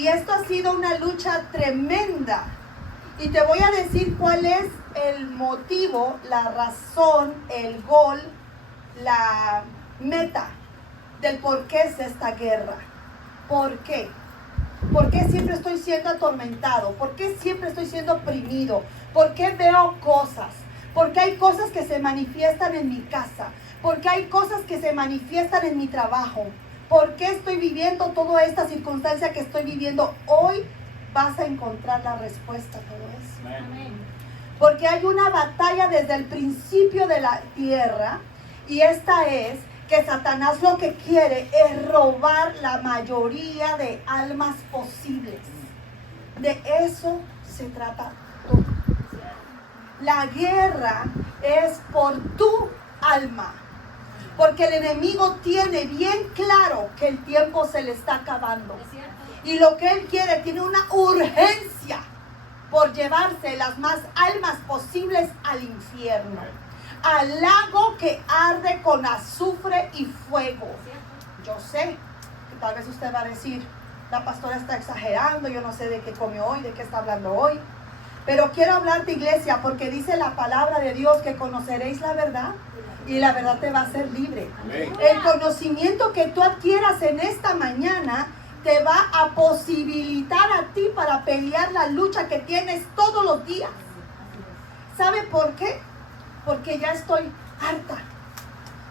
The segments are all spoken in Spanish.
Y esto ha sido una lucha tremenda. Y te voy a decir cuál es el motivo, la razón, el gol, la meta del por qué es esta guerra. ¿Por qué? ¿Por qué siempre estoy siendo atormentado? ¿Por qué siempre estoy siendo oprimido? ¿Por qué veo cosas? ¿Por qué hay cosas que se manifiestan en mi casa? ¿Por qué hay cosas que se manifiestan en mi trabajo? ¿Por qué estoy viviendo toda esta circunstancia que estoy viviendo? Hoy vas a encontrar la respuesta a todo eso. Amén. Porque hay una batalla desde el principio de la tierra, y esta es que Satanás lo que quiere es robar la mayoría de almas posibles. De eso se trata todo. La guerra es por tu alma. Porque el enemigo tiene bien claro que el tiempo se le está acabando. Y lo que él quiere, tiene una urgencia por llevarse las más almas posibles al infierno. Al lago que arde con azufre y fuego. Yo sé que tal vez usted va a decir, la pastora está exagerando, yo no sé de qué comió hoy, de qué está hablando hoy. Pero quiero hablarte, iglesia, porque dice la palabra de Dios que conoceréis la verdad y la verdad te va a hacer libre. Amén. El conocimiento que tú adquieras en esta mañana te va a posibilitar a ti para pelear la lucha que tienes todos los días. ¿Sabe por qué? Porque ya estoy harta,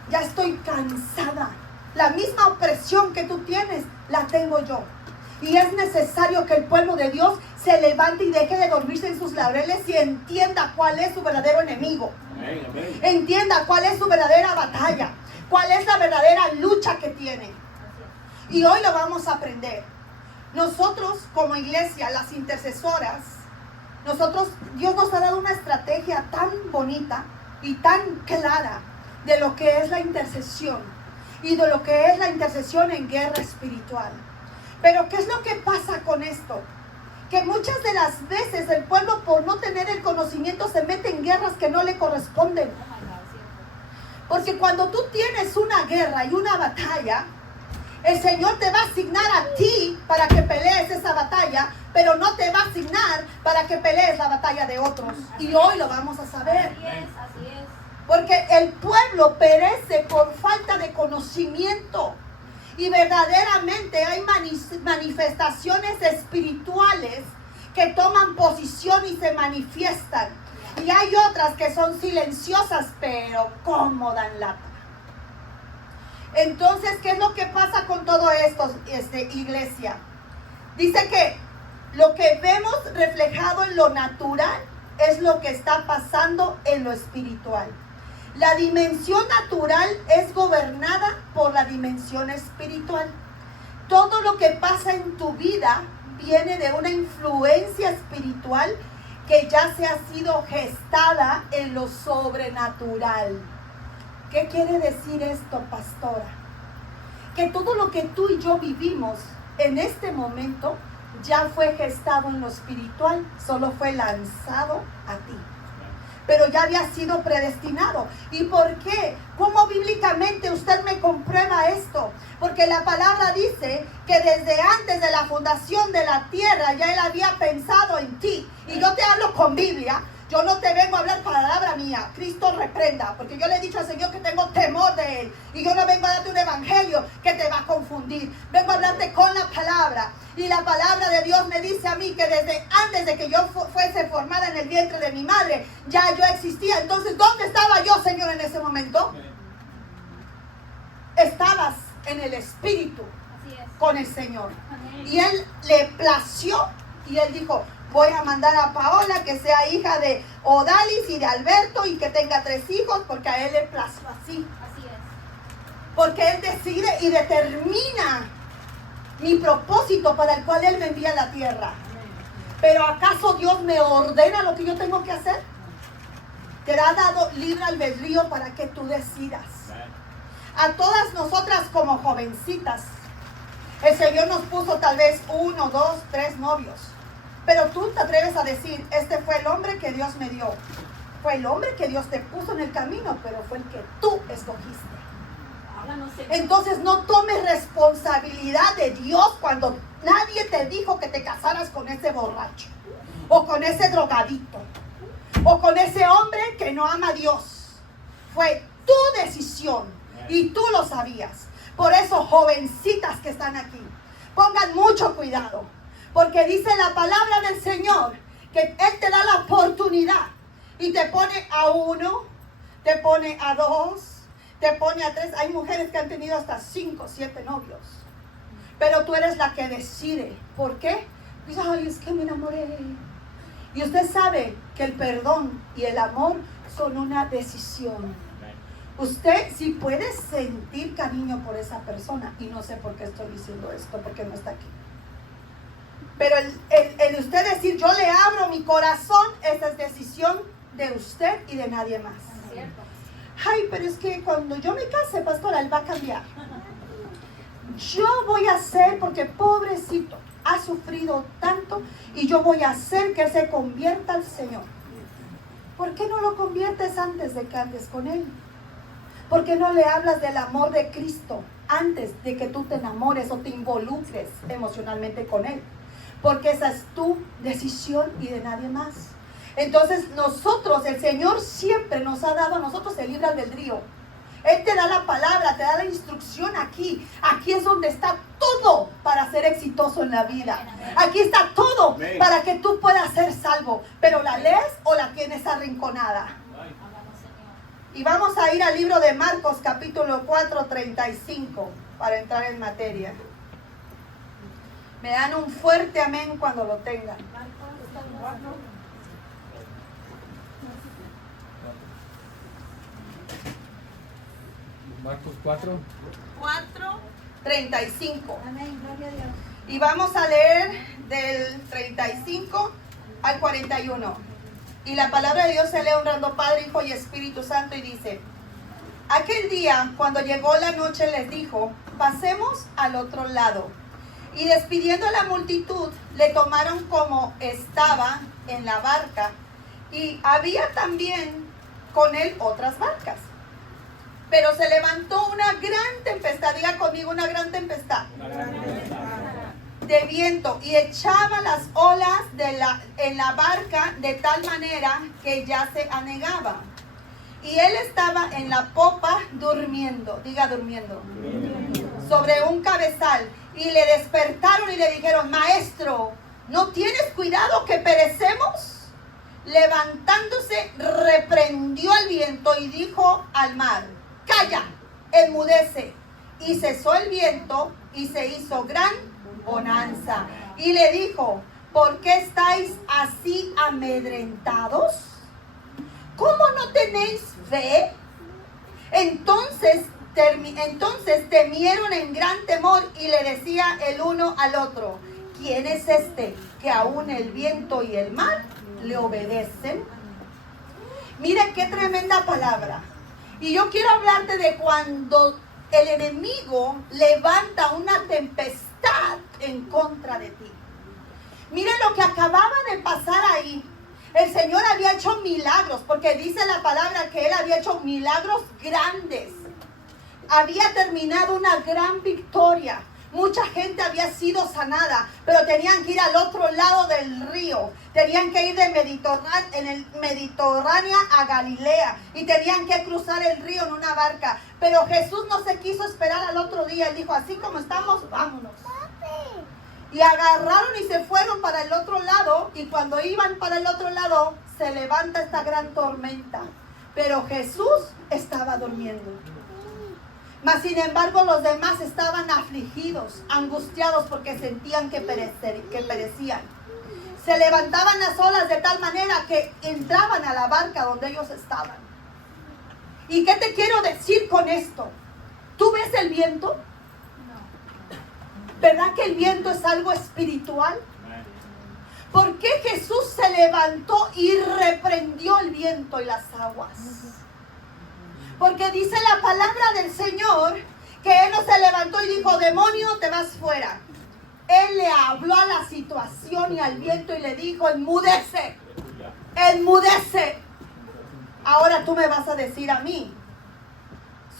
ya estoy cansada. La misma opresión que tú tienes, la tengo yo. Y es necesario que el pueblo de Dios se levante y deje de dormirse en sus laureles y entienda cuál es su verdadero enemigo. Amén, amén. Entienda cuál es su verdadera batalla, cuál es la verdadera lucha que tiene. Y hoy lo vamos a aprender. Nosotros como iglesia, las intercesoras, Dios nos ha dado una estrategia tan bonita y tan clara de lo que es la intercesión y de lo que es la intercesión en guerra espiritual. Pero ¿qué es lo que pasa con esto? Que muchas de las veces el pueblo, por no tener el conocimiento, se mete en guerras que no le corresponden. Porque cuando tú tienes una guerra y una batalla, el Señor te va a asignar a ti para que pelees esa batalla, pero no te va a asignar para que pelees la batalla de otros. Y hoy lo vamos a saber. Así es. Porque el pueblo perece por falta de conocimiento. Y verdaderamente hay manifestaciones espirituales que toman posición y se manifiestan. Y hay otras que son silenciosas, pero como dan lata. Entonces, ¿qué es lo que pasa con todo esto, iglesia? Dice que lo que vemos reflejado en lo natural es lo que está pasando en lo espiritual. La dimensión natural es gobernada por la dimensión espiritual. Todo lo que pasa en tu vida viene de una influencia espiritual que ya se ha sido gestada en lo sobrenatural. ¿Qué quiere decir esto, pastora? Que todo lo que tú y yo vivimos en este momento ya fue gestado en lo espiritual, solo fue lanzado a ti. Pero ya había sido predestinado. ¿Y por qué? ¿Cómo bíblicamente usted me comprueba esto? Porque la palabra dice que desde antes de la fundación de la tierra ya Él había pensado en ti. Y yo te hablo con Biblia. Yo no te vengo a hablar palabra mía. Cristo reprenda. Porque yo le he dicho al Señor que tengo temor de Él. Y yo no vengo a darte un evangelio que te va a confundir. Vengo a hablarte con la palabra. Y la palabra de Dios me dice a mí que desde antes de que yo fuese formada en el vientre de mi madre, ya yo existía. Entonces, ¿dónde estaba yo, Señor, en ese momento? Estabas en el Espíritu con el Señor. Y Él le plació y Él dijo: voy a mandar a Paola que sea hija de Odalis y de Alberto y que tenga 3 hijos, porque a Él le plació así. Así es. Porque Él decide y determina mi propósito para el cual Él me envía a la tierra. Pero ¿acaso Dios me ordena lo que yo tengo que hacer? Te ha dado libre albedrío para que tú decidas. A todas nosotras como jovencitas, el Señor nos puso tal vez 1, 2, 3 novios. Pero tú te atreves a decir: este fue el hombre que Dios me dio. Fue el hombre que Dios te puso en el camino, pero fue el que tú escogiste. Háblanos, Señor. Entonces no tomes responsabilidad de Dios cuando nadie te dijo que te casaras con ese borracho, o con ese drogadito, o con ese hombre que no ama a Dios. Fue tu decisión y tú lo sabías. Por eso, jovencitas que están aquí, pongan mucho cuidado, porque dice la palabra del Señor que Él te da la oportunidad y te pone a uno, te pone a dos, te pone a tres. Hay mujeres que han tenido hasta 5, 7 novios, pero tú eres la que decide. ¿Por qué? Pues, ay, es que me enamoré. Y usted sabe que el perdón y el amor son una decisión. Usted sí puede sentir cariño por esa persona, y no sé por qué estoy diciendo esto, porque no está aquí. Pero el usted decir, yo le abro mi corazón, esa es decisión de usted y de nadie más. Cierto. Ay, pero es que cuando yo me case, pastora, él va a cambiar. Yo voy a hacer, porque pobrecito, ha sufrido tanto, y yo voy a hacer que él se convierta al Señor. ¿Por qué no lo conviertes antes de que andes con él? ¿Por qué no le hablas del amor de Cristo antes de que tú te enamores o te involucres emocionalmente con él? Porque esa es tu decisión y de nadie más. Entonces nosotros, el Señor siempre nos ha dado a nosotros el libre albedrío. Él te da la palabra, te da la instrucción aquí. Aquí es donde está todo para ser exitoso en la vida. Aquí está todo para que tú puedas ser salvo. Pero la lees o la tienes arrinconada. Háblanos, Señor. Y vamos a ir al libro de Marcos, capítulo 4, 35, para entrar en materia. Me dan un fuerte amén cuando lo tengan. Marcos 4. 35. Amén, gloria a Dios. Y vamos a leer del 35 al 41. Y la palabra de Dios se lee honrando Padre, Hijo y Espíritu Santo, y dice: aquel día, cuando llegó la noche, les dijo: pasemos al otro lado. Y despidiendo a la multitud, le tomaron como estaba en la barca, y había también con él otras barcas. Pero se levantó una gran tempestad, diga conmigo, una gran tempestad de viento, y echaba las olas en la barca de tal manera que ya se anegaba. Y él estaba en la popa durmiendo, diga durmiendo, sobre un cabezal. Y le despertaron y le dijeron: maestro, ¿no tienes cuidado que perecemos? Levantándose, reprendió al viento y dijo al mar: calla, enmudece. Y cesó el viento y se hizo gran bonanza. Y le dijo: ¿por qué estáis así amedrentados? ¿Cómo no tenéis fe? Entonces temieron en gran temor, y le decía el uno al otro: ¿quién es este que aún el viento y el mar le obedecen? Mira qué tremenda palabra. Y yo quiero hablarte de cuando el enemigo levanta una tempestad en contra de ti. Miren lo que acababa de pasar ahí. El Señor había hecho milagros, porque dice la palabra que Él había hecho milagros grandes. Había terminado una gran victoria. Mucha gente había sido sanada, pero tenían que ir al otro lado del río. Tenían que ir de en el Mediterráneo a Galilea, y tenían que cruzar el río en una barca. Pero Jesús no se quiso esperar al otro día. Él dijo: así como estamos, vámonos. Y agarraron y se fueron para el otro lado. Y cuando iban para el otro lado, se levanta esta gran tormenta. Pero Jesús estaba durmiendo. Mas sin embargo los demás estaban afligidos, angustiados, porque sentían que perecían. Se levantaban las olas de tal manera que entraban a la barca donde ellos estaban. ¿Y qué te quiero decir con esto? ¿Tú ves el viento? ¿Verdad que el viento es algo espiritual? ¿Por qué Jesús se levantó y reprendió el viento y las aguas? Porque dice la palabra del Señor que Él no se levantó y dijo: demonio, te vas fuera. Él le habló a la situación y al viento y le dijo: enmudece, enmudece. Ahora tú me vas a decir a mí: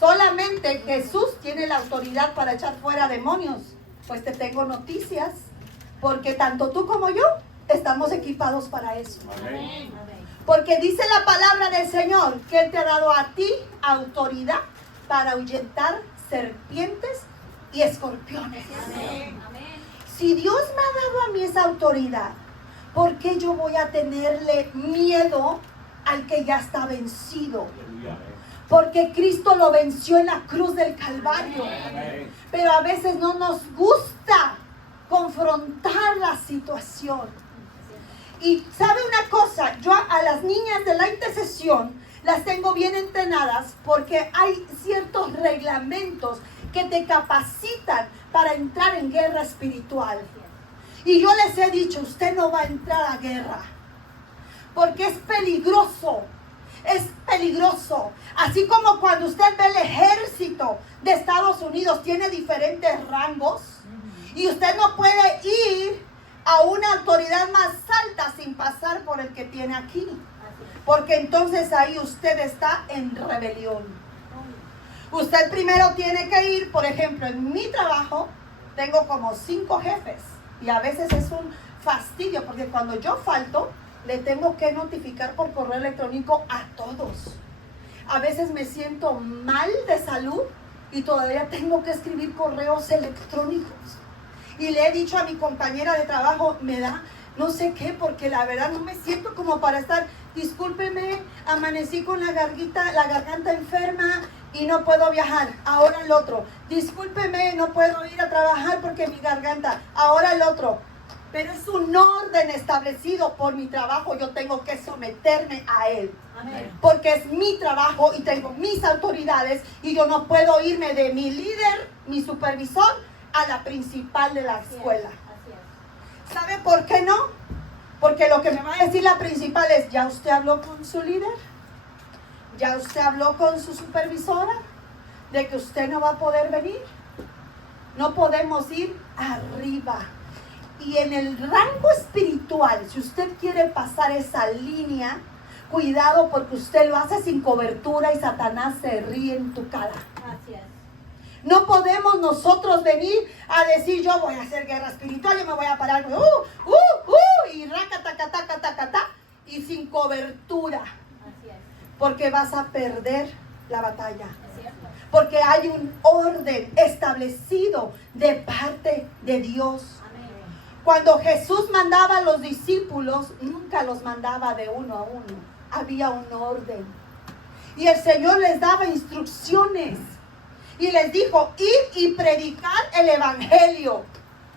Solamente Jesús tiene la autoridad para echar fuera demonios. Pues te tengo noticias, porque tanto tú como yo estamos equipados para eso. Amén. Porque dice la palabra del Señor que Él te ha dado a ti autoridad para ahuyentar serpientes y escorpiones. Amén. Amén. Si Dios me ha dado a mí esa autoridad, ¿por qué yo voy a tenerle miedo al que ya está vencido? Porque Cristo lo venció en la cruz del Calvario. Pero a veces no nos gusta confrontar la situación. Y sabe una cosa, yo a las niñas de la intercesión las tengo bien entrenadas porque hay ciertos reglamentos que te capacitan para entrar en guerra espiritual. Y yo les he dicho, usted no va a entrar a guerra porque es peligroso. Es peligroso. Así como cuando usted ve el ejército de Estados Unidos, tiene diferentes rangos. Y usted no puede ir a una autoridad más alta sin pasar por el que tiene aquí. Porque entonces ahí usted está en rebelión. Usted primero tiene que ir, por ejemplo, en mi trabajo tengo como 5 jefes. Y a veces es un fastidio porque cuando yo falto, le tengo que notificar por correo electrónico a todos. A veces me siento mal de salud y todavía tengo que escribir correos electrónicos. Y le he dicho a mi compañera de trabajo, me da no sé qué, porque la verdad no me siento como para estar, discúlpeme, amanecí con la garganta enferma y no puedo viajar. Ahora el otro, discúlpeme, no puedo ir a trabajar porque mi garganta. Ahora el otro. Pero es un orden establecido por mi trabajo. Yo tengo que someterme a él. Amén. Porque es mi trabajo y tengo mis autoridades. Y yo no puedo irme de mi líder, mi supervisor, a la principal de la escuela. Así es. ¿Sabe por qué no? Porque lo que me va a decir la principal es, ¿ya usted habló con su líder? ¿Ya usted habló con su supervisora? ¿De que usted no va a poder venir? No podemos ir arriba. Y en el rango espiritual, si usted quiere pasar esa línea, cuidado porque usted lo hace sin cobertura y Satanás se ríe en tu cara. Así es. No podemos nosotros venir a decir yo voy a hacer guerra espiritual, yo me voy a parar y raca, y sin cobertura. Así es. Porque vas a perder la batalla. Es cierto. Porque hay un orden establecido de parte de Dios. Amén. Cuando Jesús mandaba a los discípulos, nunca los mandaba de uno a uno. Había un orden. Y el Señor les daba instrucciones. Y les dijo, id y predicar el evangelio.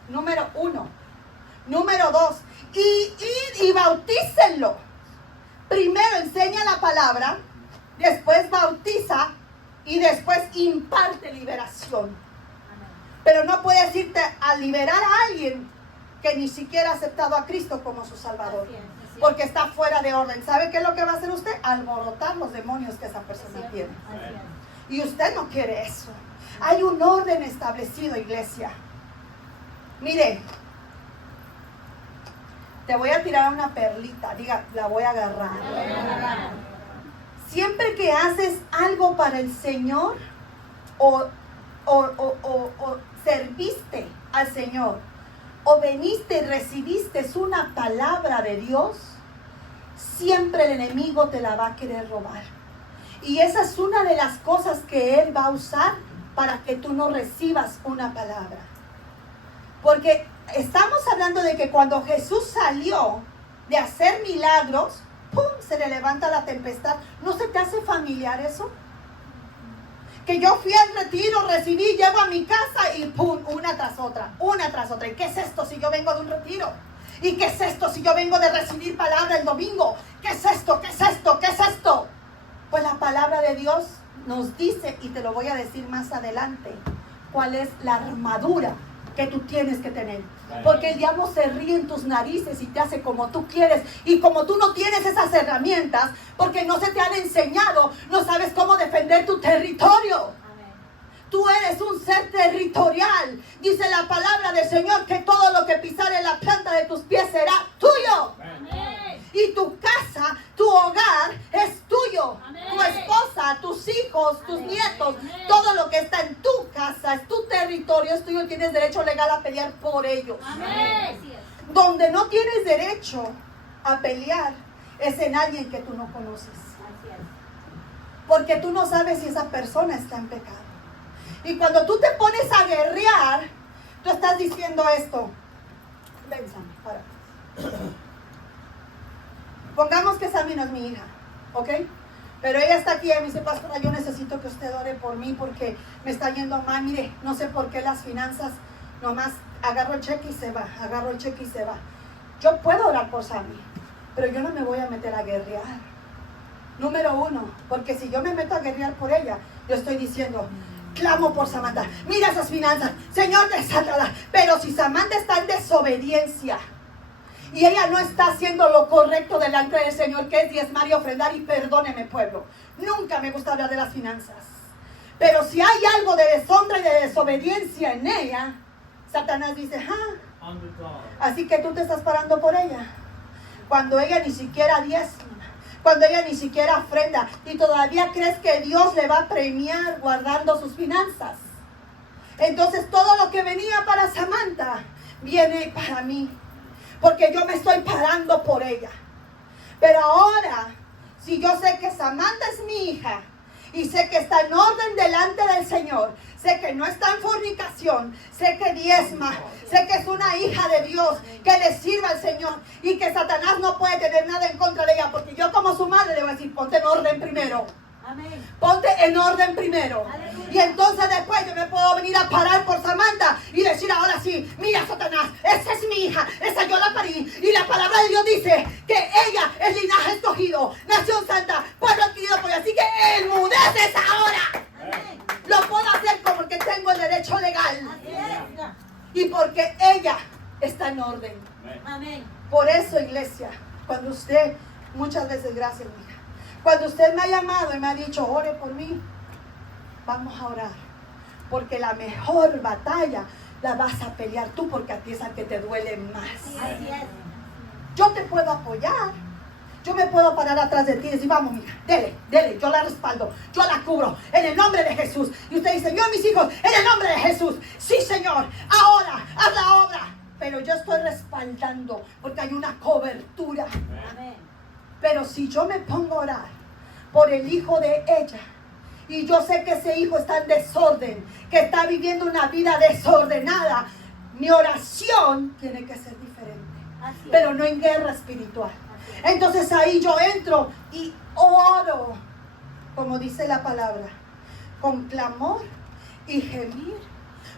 Número 1. Número 2. Y id y bautícenlo. Primero enseña la palabra, después bautiza y después imparte liberación. Amén. Pero no puedes irte a liberar a alguien que ni siquiera ha aceptado a Cristo como su Salvador. Así es. Porque está fuera de orden. ¿Sabe qué es lo que va a hacer usted? Alborotar los demonios que esa Es persona cierto. tiene. Así es. Y usted no quiere eso. Hay un orden establecido, iglesia. Mire, te voy a tirar una perlita. Diga, la voy a agarrar. Siempre que haces algo para el Señor o serviste al Señor o veniste y recibiste una palabra de Dios, siempre el enemigo te la va a querer robar. Y esa es una de las cosas que Él va a usar para que tú no recibas una palabra. Porque estamos hablando de que cuando Jesús salió de hacer milagros, ¡pum!, se le levanta la tempestad. ¿No se te hace familiar eso? Que yo fui al retiro, recibí, llego a mi casa y ¡pum!, una tras otra. ¿Y qué es esto si yo vengo de un retiro? ¿Y qué es esto si yo vengo de recibir palabra el domingo? ¿Qué es esto? ¿Qué es esto? ¿Qué es esto? Pues la palabra de Dios nos dice, y te lo voy a decir más adelante, cuál es la armadura que tú tienes que tener. Porque el diablo se ríe en tus narices y te hace como tú quieres. Y como tú no tienes esas herramientas, porque no se te han enseñado, no sabes cómo defender tu territorio. Amén. Tú eres un ser territorial. Dice la palabra del Señor que todo lo que pisare la planta de tus pies será tuyo. Amén. Y tu casa, tu hogar es tuyo. Amén. Tu esposa, tus hijos, tus Amén. nietos, Amén. pelear por ellos. Amén. Así es. Donde no tienes derecho a pelear es en alguien que tú no conoces. Así es. Porque tú no sabes si esa persona está en pecado. Y cuando tú te pones a guerrear, tú estás diciendo esto. Ven, Sammy, para. Pongamos que Sammy no es mi hija, ¿ok? Pero ella está aquí y me dice, pastora, yo necesito que usted ore por mí porque me está yendo mal. Mire, no sé por qué las finanzas, nomás agarro el cheque y se va, agarro el cheque y se va. Yo puedo orar por Sammy, pero yo no me voy a meter a guerrear. Número uno, porque si yo me meto a guerrear por ella, yo estoy diciendo, clamo por Samantha, mira esas finanzas, Señor, desátala. Pero si Samantha está en desobediencia y ella no está haciendo lo correcto delante del Señor, que es diezmar y ofrendar, y perdóneme, pueblo, nunca me gusta hablar de las finanzas, pero si hay algo de deshonra y de desobediencia en ella, Satanás dice, así que tú te estás parando por ella, cuando ella ni siquiera diezma, cuando ella ni siquiera ofrenda, y todavía crees que Dios le va a premiar guardando sus finanzas. Entonces todo lo que venía para Samantha viene para mí, porque yo me estoy parando por ella. Pero ahora, si yo sé que Samantha es mi hija y sé que está en orden delante del Señor, sé que no está en fornicación, sé que diezma, sé que es una hija de Dios, que le sirva al Señor y que Satanás no puede tener nada en contra de ella, porque yo como su madre le voy a decir, ponte en orden primero. Amén. Ponte en orden primero. Aleluya. Y entonces después yo me puedo venir a parar por Samantha y decir, ahora sí, mira, Satanás, esa es mi hija, esa yo la parí. Y la palabra de Dios dice que ella es linaje escogido, nación santa, pueblo adquirido por ella. Así que enmudeces ahora. Amén. Lo puedo hacer porque tengo el derecho legal Así es. y porque ella está en orden. Amén. Por eso, iglesia, cuando usted, muchas veces, gracias, mija, cuando usted me ha llamado y me ha dicho, ore por mí, vamos a orar, porque la mejor batalla la vas a pelear tú, porque a ti es a que te duele más. Así es. Yo te puedo apoyar, yo me puedo parar atrás de ti y decir, vamos, mija, dele, dele, yo la respaldo, yo la cubro, en el nombre de Jesús. Y usted dice, yo a mis hijos, en el nombre de Jesús, sí, Señor, ahora, haz la obra. Pero yo estoy respaldando, porque hay una cobertura. Amén. Pero si yo me pongo a orar por el hijo de ella, y yo sé que ese hijo está en desorden, que está viviendo una vida desordenada, mi oración tiene que ser diferente, Así es. pero no en guerra espiritual. Entonces ahí yo entro y oro, como dice la palabra, con clamor y gemir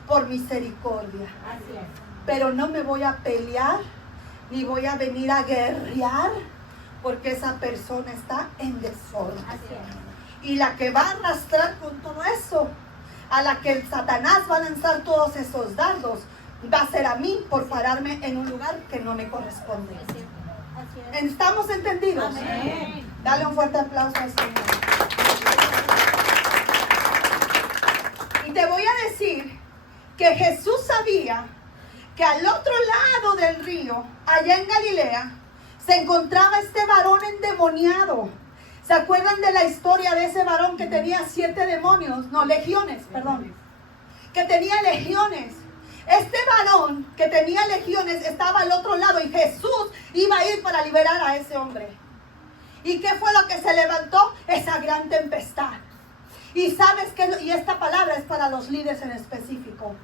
por misericordia. Así es. Pero no me voy a pelear, ni voy a venir a guerrear, porque esa persona está en desorden. Así es. Y la que va a arrastrar con todo eso, a la que el Satanás va a lanzar todos esos dardos, va a ser a mí por pararme en un lugar que no me corresponde. Así es. ¿Estamos entendidos? Amén. Dale un fuerte aplauso al Señor. Y te voy a decir que Jesús sabía que al otro lado del río, allá en Galilea, se encontraba este varón endemoniado. ¿Se acuerdan de la historia de ese varón que tenía 7 demonios? No, legiones, perdón. Que tenía legiones. Este varón que tenía legiones estaba al otro lado y Jesús iba a ir para liberar a ese hombre. ¿Y qué fue lo que se levantó? Esa gran tempestad. Y sabes que, y esta palabra es para los líderes en específico.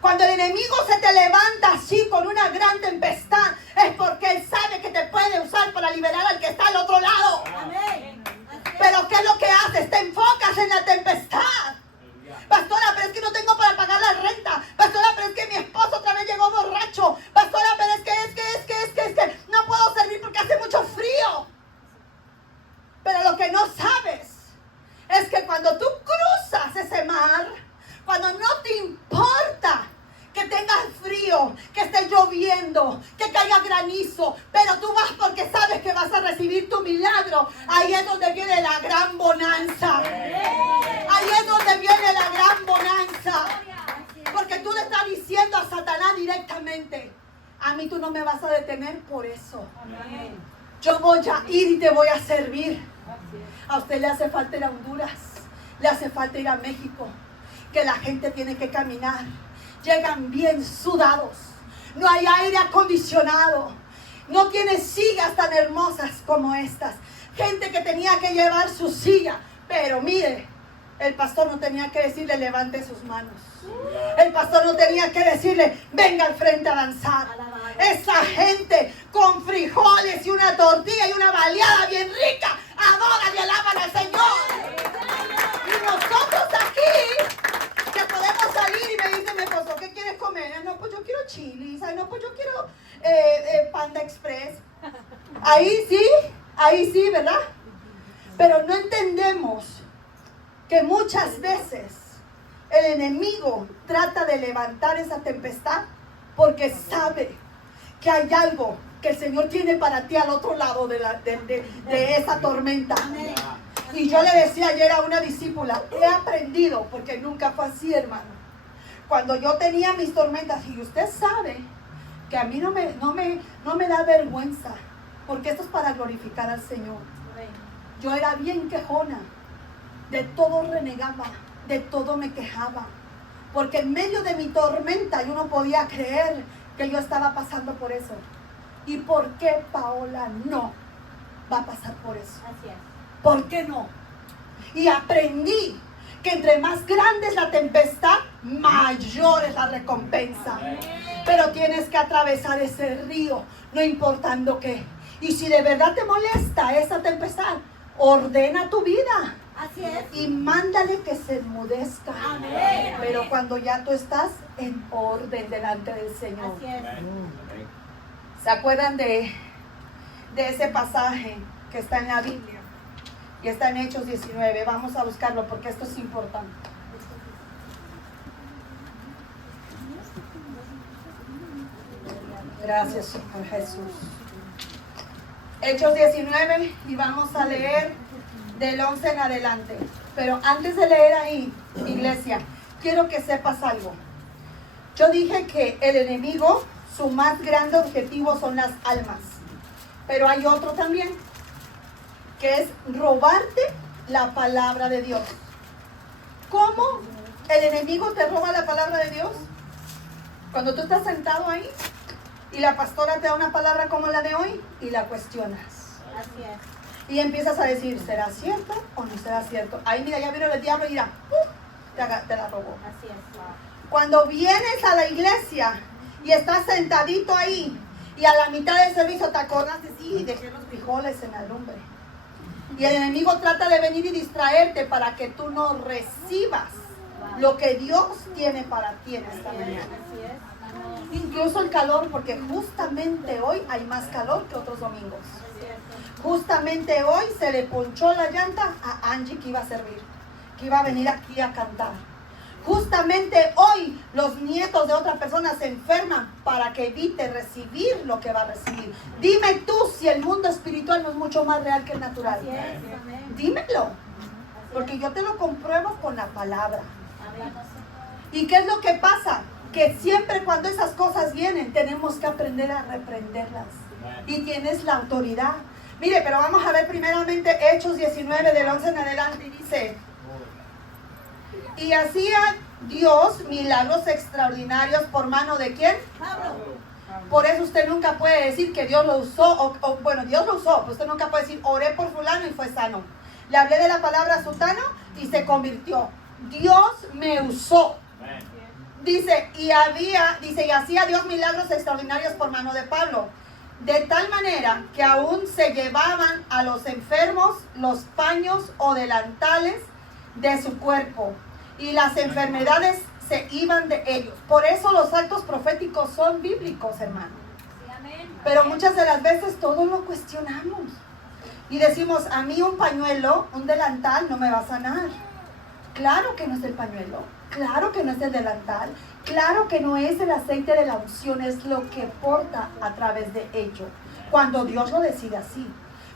Cuando el enemigo se te levanta así con una gran tempestad, es porque él sabe que te puede usar para liberar al que está al otro lado. Amén. Así es. Pero ¿qué es lo que haces? Te enfocas en la tempestad. Pastora, pero es que no tengo para pagar la renta. Pastora, pero es que mi esposo otra vez llegó borracho. Pastora, pero es que no puedo servir porque hace mucho frío. Pero lo que no sabes es que cuando tú cruzas ese mar, cuando no te importa que tengas frío, que esté lloviendo, que caiga granizo, pero tú vas porque sabes que vas a recibir tu milagro, ahí es donde viene la gran bonanza. Ahí es donde viene la gran bonanza. Porque tú le estás diciendo a Satanás directamente, a mí tú no me vas a detener por eso. Amén. Yo voy a ir y te voy a servir. A usted le hace falta ir a Honduras, le hace falta ir a México, que la gente tiene que caminar. llegan bien sudados. No hay aire acondicionado. No tiene sillas tan hermosas como estas. Gente que tenía que llevar su silla. Pero mire, el pastor no tenía que decirle levante sus manos. El pastor no tenía que decirle venga al frente a danzar. Esa gente con frijoles y una tortilla y una baleada bien rica adoran y alaban al Señor. Y nosotros aquí que podemos salir y me dice mi esposo, ¿qué quieres comer? No, pues yo quiero chilis. Ay, no, pues yo quiero Panda Express. Ahí sí, ¿verdad? Pero no entendemos que muchas veces el enemigo trata de levantar esa tempestad porque sabe que hay algo que el Señor tiene para ti al otro lado de esa tormenta. Y yo le decía ayer a una discípula, he aprendido, porque nunca fue así, hermano. Cuando yo tenía mis tormentas, y usted sabe que a mí no me da vergüenza, porque esto es para glorificar al Señor. Yo era bien quejona, de todo renegaba, de todo me quejaba, porque en medio de mi tormenta yo no podía creer que yo estaba pasando por eso. ¿Y por qué Paola no va a pasar por eso? Así es. ¿Por qué no? Y aprendí que entre más grande es la tempestad, mayor es la recompensa. Pero tienes que atravesar ese río, no importando qué. Y si de verdad te molesta esa tempestad, ordena tu vida. Así es. Y mándale que se enmudezca. Amén. Pero cuando ya tú estás en orden delante del Señor. Así es. ¿Se acuerdan de ese pasaje que está en la Biblia? Y está en Hechos 19. Vamos a buscarlo porque esto es importante. Gracias, Señor Jesús. Hechos 19 y vamos a leer del 11 en adelante. Pero antes de leer ahí, iglesia, quiero que sepas algo. Yo dije que el enemigo, su más grande objetivo son las almas. Pero hay otro también, que es robarte la palabra de Dios. ¿Cómo el enemigo te roba la palabra de Dios? Cuando tú estás sentado ahí y la pastora te da una palabra como la de hoy y la cuestionas. Así es. Y empiezas a decir, ¿será cierto o no será cierto? Ahí mira, ya vino el diablo y dirá, te la robó. Así es. Cuando vienes a la iglesia y estás sentadito ahí y a la mitad del servicio te acordaste, sí, dejé los frijoles en la lumbre. Y el enemigo trata de venir y distraerte para que tú no recibas lo que Dios tiene para ti en esta mañana. Así es. Incluso el calor, porque justamente hoy hay más calor que otros domingos. Justamente hoy se le ponchó la llanta a Angie que iba a servir, que iba a venir aquí a cantar. Justamente hoy los nietos de otra persona se enferman para que evite recibir lo que va a recibir. Dime tú si el mundo espiritual no es mucho más real que el natural. Así es. Amén. Dímelo, porque yo te lo compruebo con la palabra. Amén. ¿Y qué es lo que pasa? Que siempre cuando esas cosas vienen tenemos que aprender a reprenderlas. Y tienes la autoridad. Mire, pero vamos a ver primeramente Hechos 19 del 11 en adelante. Y dice, y hacía Dios milagros extraordinarios por mano de ¿quién? Pablo. Por eso usted nunca puede decir que Dios lo usó, bueno, Dios lo usó, pero usted nunca puede decir, oré por fulano y fue sano. Le hablé de la palabra sutano y se convirtió. Dios me usó. Dice, y hacía Dios milagros extraordinarios por mano de Pablo. De tal manera que aún se llevaban a los enfermos los paños o delantales de su cuerpo. Y las enfermedades se iban de ellos. Por eso los actos proféticos son bíblicos, hermano. Pero muchas de las veces todos lo cuestionamos. Y decimos, a mí un pañuelo, un delantal no me va a sanar. Claro que no es el pañuelo, claro que no es el delantal, claro que no es el aceite de la unción, es lo que porta a través de ello. Cuando Dios lo decide así.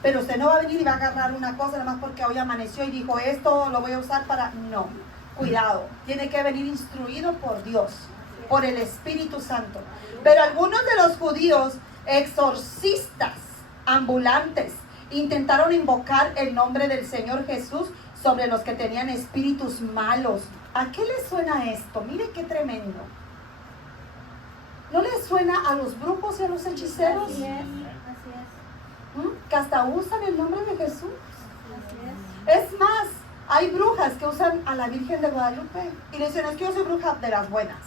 Pero usted no va a venir y va a agarrar una cosa nada más porque hoy amaneció y dijo, esto lo voy a usar para... No, cuidado, tiene que venir instruido por Dios, por el Espíritu Santo. Pero algunos de los judíos, exorcistas, ambulantes, intentaron invocar el nombre del Señor Jesús sobre los que tenían espíritus malos. ¿A qué le suena esto? Mire qué tremendo. ¿No les suena a los brujos y a los hechiceros? Así es, así es, Que hasta usan el nombre de Jesús. así es. Es más, hay brujas que usan a la Virgen de Guadalupe y le dicen, es que yo soy bruja de las buenas.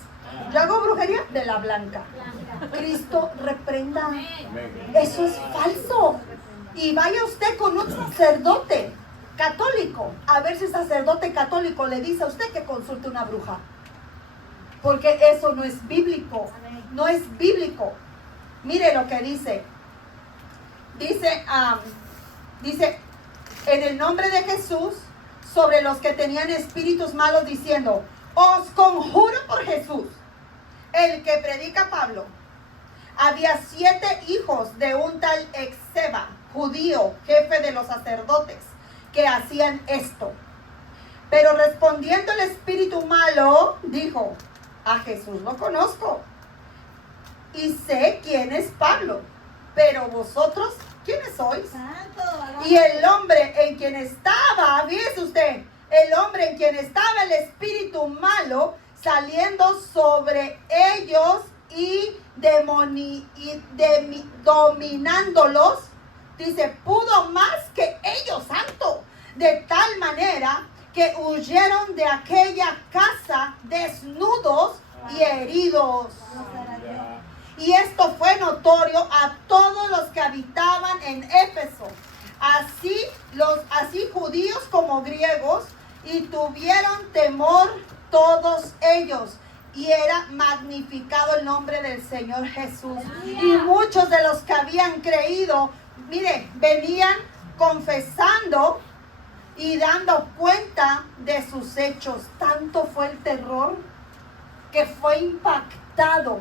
Yo hago brujería de la blanca. Blanca. Cristo reprenda. Amén. Eso es falso. Y vaya usted con un sacerdote católico, a ver si el sacerdote católico le dice a usted que consulte una bruja. Porque eso no es bíblico. Amén. No es bíblico. Mire lo que dice. Dice, en el nombre de Jesús, sobre los que tenían espíritus malos, diciendo, os conjuro por Jesús, el que predica Pablo. Había 7 hijos de un tal Exeba, judío, jefe de los sacerdotes, que hacían esto. Pero respondiendo el espíritu malo, dijo, a Jesús lo conozco y sé quién es Pablo, pero vosotros, ¿quiénes sois? Santo, Y el hombre en quien estaba, fíjese usted, el hombre en quien estaba el espíritu malo, saliendo sobre ellos y dominándolos, dice, pudo más que ellos, santo, de tal manera que huyeron de aquella casa desnudos y heridos. Y esto fue notorio a todos los que habitaban en Éfeso, así judíos como griegos, y tuvieron temor todos ellos. Y era magnificado el nombre del Señor Jesús. Y muchos de los que habían creído, mire, venían confesando y dando cuenta de sus hechos. Tanto fue el terror que fue impactado,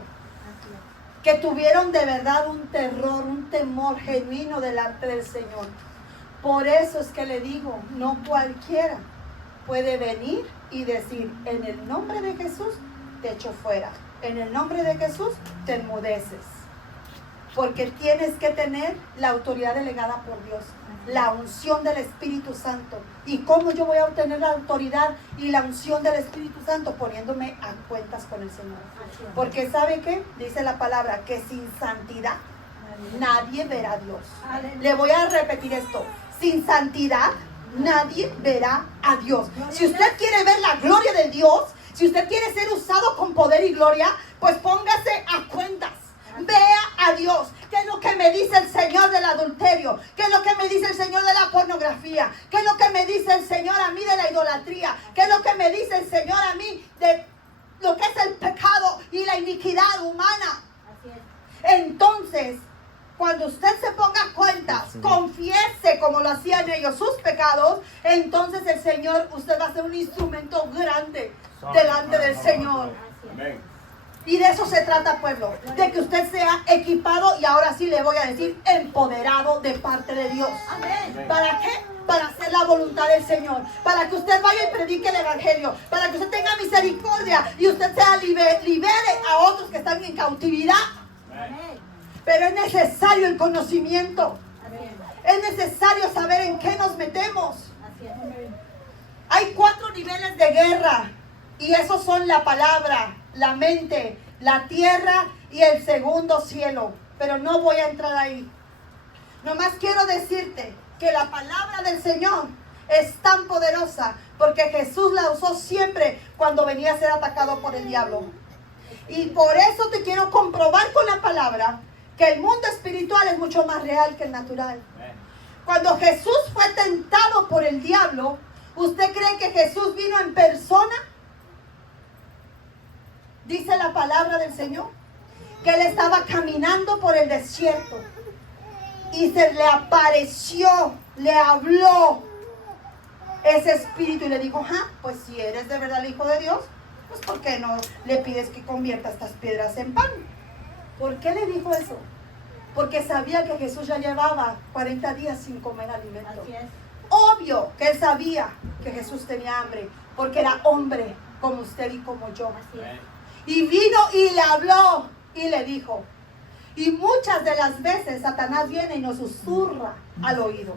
que tuvieron de verdad un terror, un temor genuino delante del Señor. Por eso es que le digo, no cualquiera puede venir y decir, en el nombre de Jesús te echo fuera, en el nombre de Jesús te enmudeces. Porque tienes que tener la autoridad delegada por Dios, la unción del Espíritu Santo. ¿Y cómo yo voy a obtener la autoridad y la unción del Espíritu Santo? Poniéndome a cuentas con el Señor. Porque ¿sabe qué? Dice la palabra que sin santidad nadie verá a Dios. Le voy a repetir esto. Sin santidad nadie verá a Dios. Si usted quiere ver la gloria de Dios, si usted quiere ser usado con poder y gloria, pues póngase a cuentas. Vea a Dios. ¿Qué es lo que me dice el Señor del adulterio? ¿Qué es lo que me dice el Señor de la pornografía? ¿Qué es lo que me dice el Señor a mí de la idolatría? ¿Qué es lo que me dice el Señor a mí de lo que es el pecado y la iniquidad humana? Así es. Entonces, cuando usted se ponga cuentas, confiese como lo hacían ellos sus pecados, entonces el Señor, usted va a ser un instrumento grande delante del Señor. Amén. Y de eso se trata, pueblo, de que usted sea equipado y ahora sí le voy a decir empoderado de parte de Dios. Amén. ¿Para qué? Para hacer la voluntad del Señor, para que usted vaya y predique el Evangelio, para que usted tenga misericordia y usted sea libere a otros que están en cautividad. Amén. Pero es necesario el conocimiento, Amén. es necesario saber en qué nos metemos. Así es. Hay 4 niveles de guerra y esos son la palabra, la mente, la tierra y el segundo cielo. Pero no voy a entrar ahí. Nomás quiero decirte que la palabra del Señor es tan poderosa porque Jesús la usó siempre cuando venía a ser atacado por el diablo. Y por eso te quiero comprobar con la palabra que el mundo espiritual es mucho más real que el natural. Cuando Jesús fue tentado por el diablo, ¿usted cree que Jesús vino en persona? Dice la palabra del Señor que Él estaba caminando por el desierto y se le apareció, le habló ese espíritu y le dijo, pues si eres de verdad el Hijo de Dios, pues ¿por qué no le pides que convierta estas piedras en pan? ¿Por qué le dijo eso? Porque sabía que Jesús ya llevaba 40 días sin comer alimento. Así es. Obvio que Él sabía que Jesús tenía hambre, porque era hombre como usted y como yo. Así es. Y vino y le habló y le dijo. Y muchas de las veces Satanás viene y nos susurra al oído.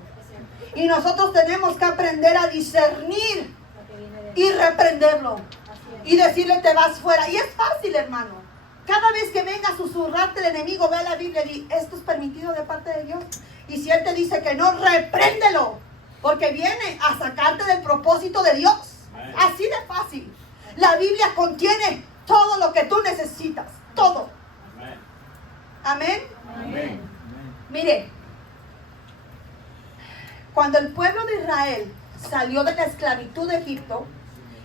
Y nosotros tenemos que aprender a discernir Lo que viene de y reprenderlo. Así es. Y decirle te vas fuera. Y es fácil, hermano. Cada vez que venga a susurrarte el enemigo, ve a la Biblia y di, ¿esto es permitido de parte de Dios? Y si Él te dice que no, repréndelo. Porque viene a sacarte del propósito de Dios. Así de fácil. La Biblia contiene todo lo que tú necesitas. Todo. Amén. Amén. Mire, cuando el pueblo de Israel salió de la esclavitud de Egipto,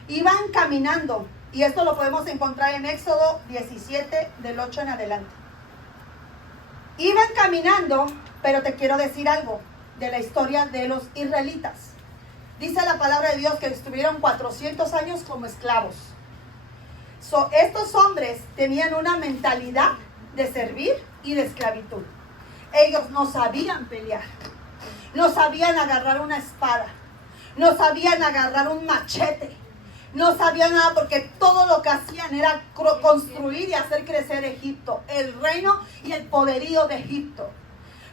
iban caminando. Y esto lo podemos encontrar en Éxodo 17, del 8 en adelante. Iban caminando, pero te quiero decir algo de la historia de los israelitas. Dice la palabra de Dios que estuvieron 400 años como esclavos. Estos hombres tenían una mentalidad de servir y de esclavitud. Ellos no sabían pelear, no sabían agarrar una espada, no sabían agarrar un machete, no sabían nada, porque todo lo que hacían era construir y hacer crecer Egipto, el reino y el poderío de Egipto.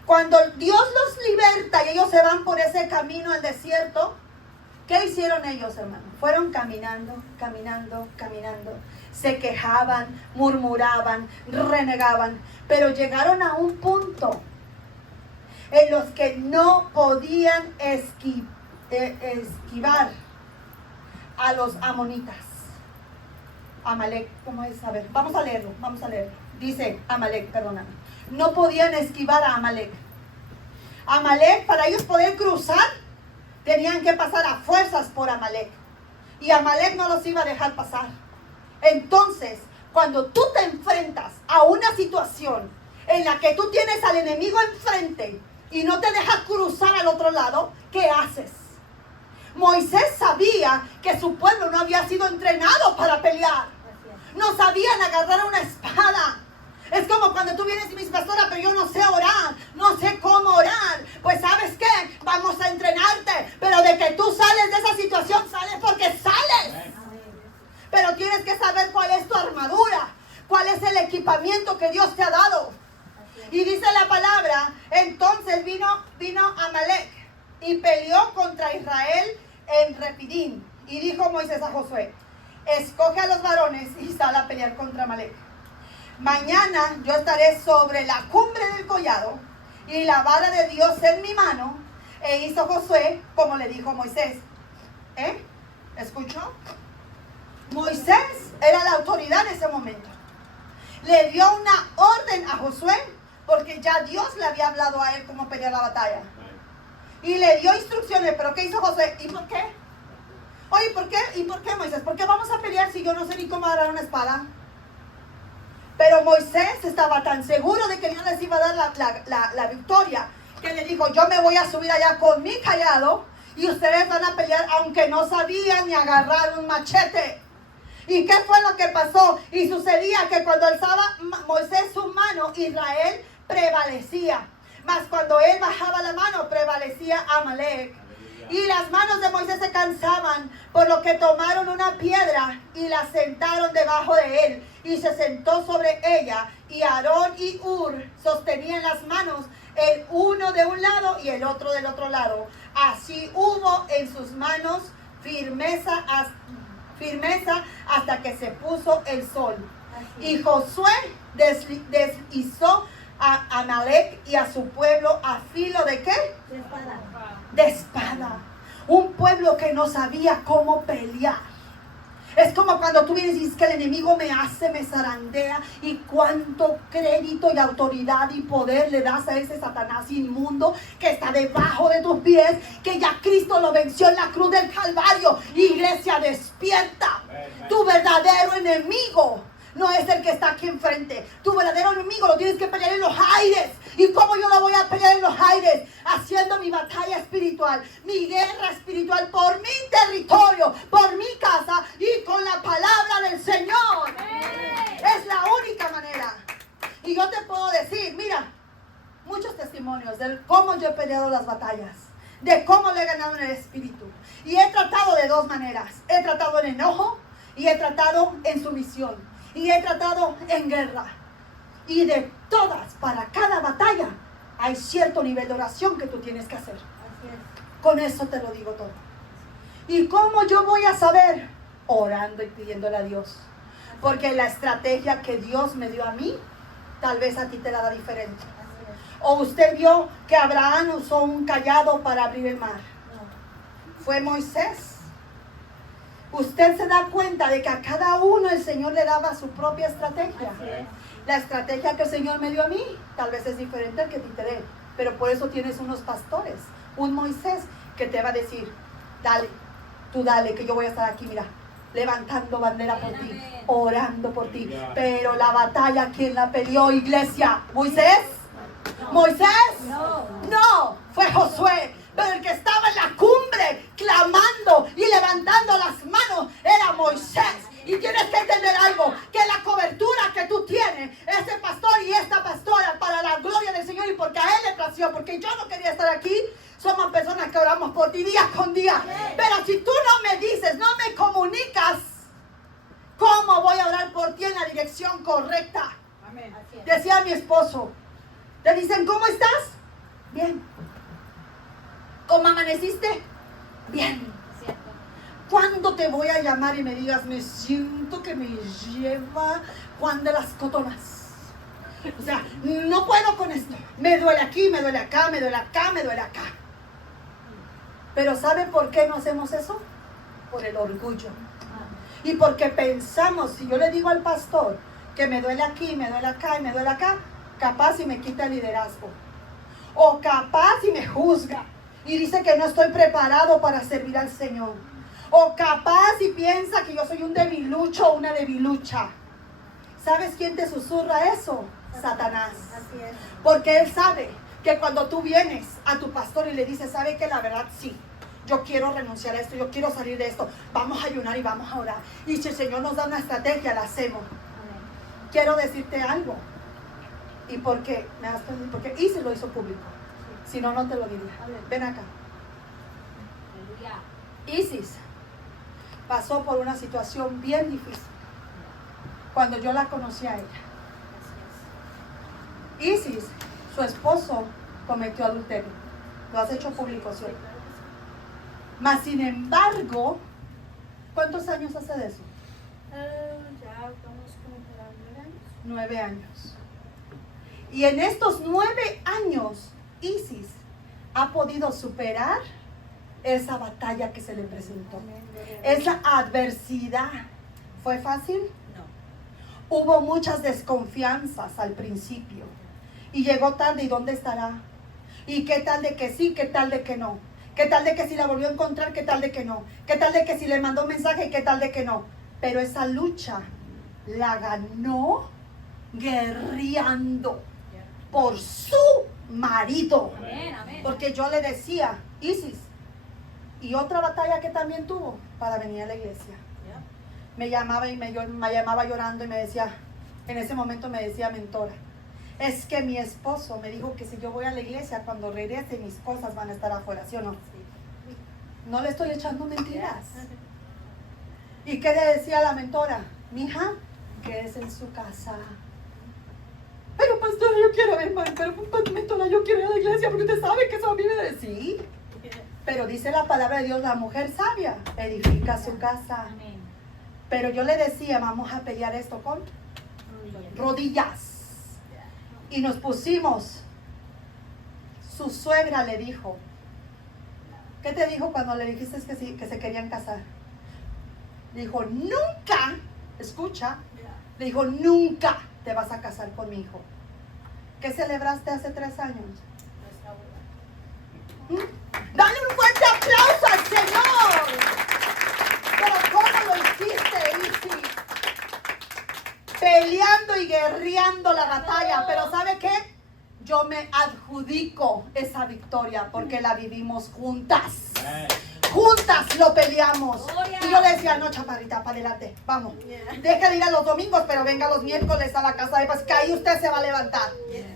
Cuando Dios los liberta y ellos se van por ese camino al desierto, ¿qué hicieron ellos, hermano? Fueron caminando, caminando, caminando. Se quejaban, murmuraban, renegaban, pero llegaron a un punto en los que no podían esquivar a los amonitas. Amalek, ¿cómo es? A ver, vamos a leerlo. Dice Amalek, perdóname. No podían esquivar a Amalek. Amalek, para ellos poder cruzar, tenían que pasar a fuerzas por Amalek. Y Amalek no los iba a dejar pasar. Entonces, cuando tú te enfrentas a una situación en la que tú tienes al enemigo enfrente y no te dejas cruzar al otro lado, ¿qué haces? Moisés sabía que su pueblo no había sido entrenado para pelear. No sabían agarrar una espada. Es como cuando tú vienes y me dices, pastora, pero yo no sé orar, no sé cómo orar. Pues ¿sabes qué? Vamos a entrenarte. Pero de que tú sales de esa situación, sales porque sales. Pero tienes que saber cuál es tu armadura, cuál es el equipamiento que Dios te ha dado. Y dice la palabra, entonces vino Amalek y peleó contra Israel en Refidim. Y dijo Moisés a Josué, escoge a los varones y sal a pelear contra Amalek. Mañana yo estaré sobre la cumbre del collado y la vara de Dios en mi mano. E hizo Josué como le dijo Moisés. ¿Escuchó? Moisés era la autoridad en ese momento. Le dio una orden a Josué porque ya Dios le había hablado a él cómo pelear la batalla. Y le dio instrucciones, pero ¿qué hizo Josué? ¿Y por qué? Oye, ¿por qué? ¿Y por qué, Moisés? ¿Por qué vamos a pelear si yo no sé ni cómo agarrar una espada? Pero Moisés estaba tan seguro de que Dios les iba a dar la victoria, que le dijo, yo me voy a subir allá con mi callado y ustedes van a pelear aunque no sabían ni agarrar un machete. ¿Y qué fue lo que pasó? Y sucedía que cuando alzaba Moisés su mano, Israel prevalecía. Mas cuando él bajaba la mano, prevalecía Amalek. Y las manos de Moisés se cansaban, por lo que tomaron una piedra y la sentaron debajo de él. Y se sentó sobre ella. Y Aarón y Hur sostenían las manos, el uno de un lado y el otro del otro lado. Así hubo en sus manos firmeza hasta que se puso el sol. Y Josué deslizó a Amalek y a su pueblo a filo ¿de qué? De espada. De espada. Un pueblo que no sabía cómo pelear. Es como cuando tú vienes y dices que el enemigo me zarandea, y cuánto crédito y autoridad y poder le das a ese Satanás inmundo que está debajo de tus pies, que ya Cristo lo venció en la cruz del Calvario. Iglesia, despierta. Tu verdadero enemigo no es el que está aquí enfrente. Tu verdadero enemigo lo tienes que pelear en los aires. ¿Y cómo yo lo voy a pelear en los aires? Haciendo mi batalla espiritual, mi guerra espiritual por mi territorio, por mi casa y con la palabra del Señor. Es la única manera. Y yo te puedo decir, mira, muchos testimonios de cómo yo he peleado las batallas, de cómo le he ganado en el espíritu. Y he tratado de dos maneras. He tratado en enojo y he tratado en sumisión. Y he tratado en guerra. Y de todas, para cada batalla, hay cierto nivel de oración que tú tienes que hacer. Así es. Con eso te lo digo todo. ¿Y cómo yo voy a saber? Orando y pidiéndole a Dios. Porque la estrategia que Dios me dio a mí, tal vez a ti te la da diferente. O usted vio que Abraham usó un cayado para abrir el mar. Fue Moisés. Usted se da cuenta de que a cada uno el Señor le daba su propia estrategia. La estrategia que el Señor me dio a mí, tal vez es diferente al que te dé. Pero por eso tienes unos pastores, un Moisés que te va a decir, dale, tú dale, que yo voy a estar aquí, mira, levantando bandera por ti, orando por ti. Pero la batalla, ¿quién la peleó, iglesia? ¿Moisés? ¿Moisés? No, fue Josué. Pero el que estaba en la cumbre clamando y levantando las manos era Moisés. Y tienes que entender algo, que la cobertura que tú tienes, ese pastor y esta pastora, para la gloria del Señor y porque a Él le plació, porque yo no quería estar aquí, somos personas que oramos por ti día con día. Pero si tú no me dices, no me comunicas, ¿cómo voy a orar por ti en la dirección correcta? Decía mi esposo, te dicen, ¿cómo estás? Bien. ¿Cómo amaneciste? Bien. ¿Cuándo te voy a llamar y me digas, me siento que me lleva Juan de las Cotonas? O sea, no puedo con esto. Me duele aquí, me duele acá, me duele acá, me duele acá. Pero ¿sabe por qué no hacemos eso? Por el orgullo. Y porque pensamos, si yo le digo al pastor que me duele aquí, me duele acá y me duele acá, capaz y me quita el liderazgo. O capaz y me juzga. Y dice que no estoy preparado para servir al Señor. O capaz y piensa que yo soy un debilucho o una debilucha. ¿Sabes quién te susurra eso? Satanás. Así es. Porque él sabe que cuando tú vienes a tu pastor y le dices, ¿sabe que la verdad sí? Yo quiero renunciar a esto, yo quiero salir de esto. Vamos a ayunar y vamos a orar. Y si el Señor nos da una estrategia, la hacemos. Amén. Quiero decirte algo. ¿Y por qué? Me vas a decir, porque Isis lo hizo público. Si no, no te lo diría. Ven acá. Isis pasó por una situación bien difícil cuando yo la conocí a ella. Isis, su esposo, cometió adulterio. Lo has hecho público, ¿cierto? Mas sin embargo, ¿cuántos años hace de eso? Ya vamos como para 9 años. 9 años. Y en estos 9 años, Isis ha podido superar esa batalla que se le presentó. Esa adversidad. ¿Fue fácil? No. Hubo muchas desconfianzas al principio. Y llegó tarde, ¿y dónde estará? ¿Y qué tal de que sí, qué tal de que no? ¿Qué tal de que si la volvió a encontrar, qué tal de que no? ¿Qué tal de que si le mandó un mensaje, qué tal de que no? Pero esa lucha la ganó guerreando por su marido. Amén, amén. Porque yo le decía, Isis, y otra batalla que también tuvo para venir a la iglesia. Me llamaba y me llamaba llorando y me decía, en ese momento me decía, mentora, es que mi esposo me dijo que si yo voy a la iglesia, cuando regrese mis cosas van a estar afuera, ¿sí o no? No le estoy echando mentiras. ¿Y qué le decía la mentora? Mija, quédese en su casa. Pero pastora, yo quiero ver, pero mentora, yo quiero ir a la iglesia porque usted sabe que eso a mí me dice, sí. Pero dice la palabra de Dios, la mujer sabia edifica su casa. Amén. Pero yo le decía, vamos a pelear esto con rodillas. Y nos pusimos. Su suegra le dijo, ¿qué te dijo cuando le dijiste que sí, que se querían casar? Le dijo, nunca, escucha, le dijo, nunca te vas a casar con mi hijo. ¿Qué celebraste hace 3 años? Dale un fuerte aplauso al Señor. Pero ¿cómo lo hiciste, Isis? Peleando y guerreando la batalla. Pero ¿sabe qué? Yo me adjudico esa victoria porque la vivimos juntas. Juntas lo peleamos. Y yo le decía, no, chaparrita, para adelante, vamos. Deja de ir a los domingos, pero venga los miércoles a la casa de paz, que ahí usted se va a levantar.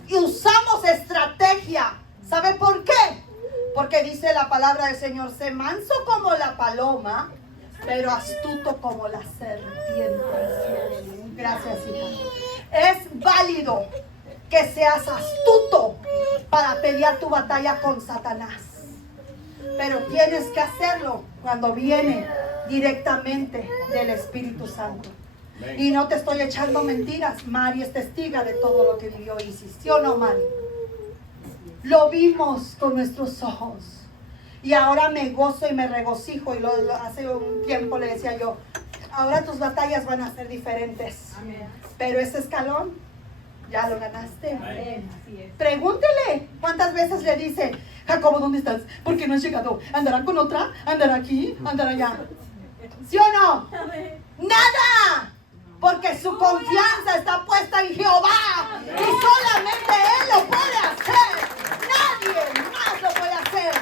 Y usamos estrategia. ¿Sabe por qué? Porque dice la palabra del Señor, sé manso como la paloma, pero astuto como la serpiente. Gracias, hija. Es válido que seas astuto para pelear tu batalla con Satanás. Pero tienes que hacerlo cuando viene directamente del Espíritu Santo. Amén. Y no te estoy echando mentiras. Mari es testiga de todo lo que vivió Isis. ¿Sí o no, Mari? Lo vimos con nuestros ojos. Y ahora me gozo y me regocijo. Y hace un tiempo le decía yo, ahora tus batallas van a ser diferentes. Amén. Pero ese escalón ya lo ganaste. Amén. Así es. Pregúntele cuántas veces le dice, Jacobo, ¿dónde estás? ¿Por qué no has llegado? ¿Andará con otra? ¿Andará aquí? ¿Andará allá? ¿Sí o no? Amén. ¡Nada! Porque su confianza está puesta en Jehová. Y solamente Él lo puede hacer. Nadie más lo puede hacer.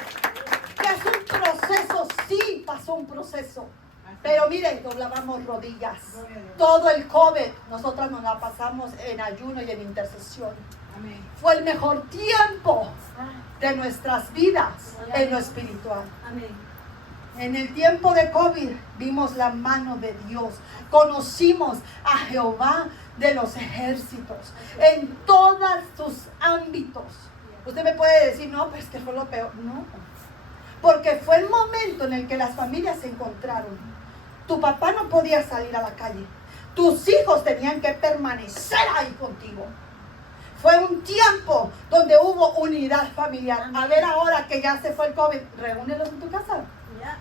Que es un proceso, sí pasó un proceso. Pero miren, doblábamos rodillas. Todo el COVID, nosotras nos la pasamos en ayuno y en intercesión. Amén. Fue el mejor tiempo de nuestras vidas en lo espiritual. Amén. En el tiempo de COVID vimos la mano de Dios. Conocimos a Jehová de los ejércitos en todos sus ámbitos. Usted me puede decir, no, pues que fue lo peor. No, porque fue el momento en el que las familias se encontraron. Tu papá no podía salir a la calle. Tus hijos tenían que permanecer ahí contigo. Fue un tiempo donde hubo unidad familiar. A ver ahora que ya se fue el COVID, reúnelos en tu casa. Ya.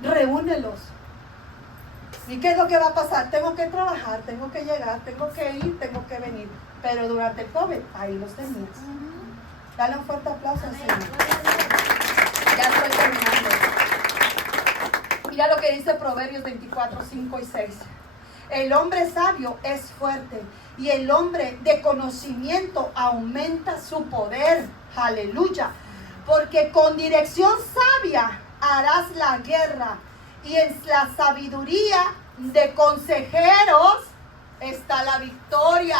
Reúnelos. ¿Y qué es lo que va a pasar? Tengo que trabajar, tengo que llegar, tengo que ir, tengo que venir. Pero durante el COVID, ahí los tenías. Dale un fuerte aplauso al Señor. Ya estoy terminando. Mira lo que dice Proverbios 24, 5 y 6. El hombre sabio es fuerte y el hombre de conocimiento aumenta su poder. Aleluya. Porque con dirección sabia harás la guerra y en la sabiduría de consejeros está la victoria.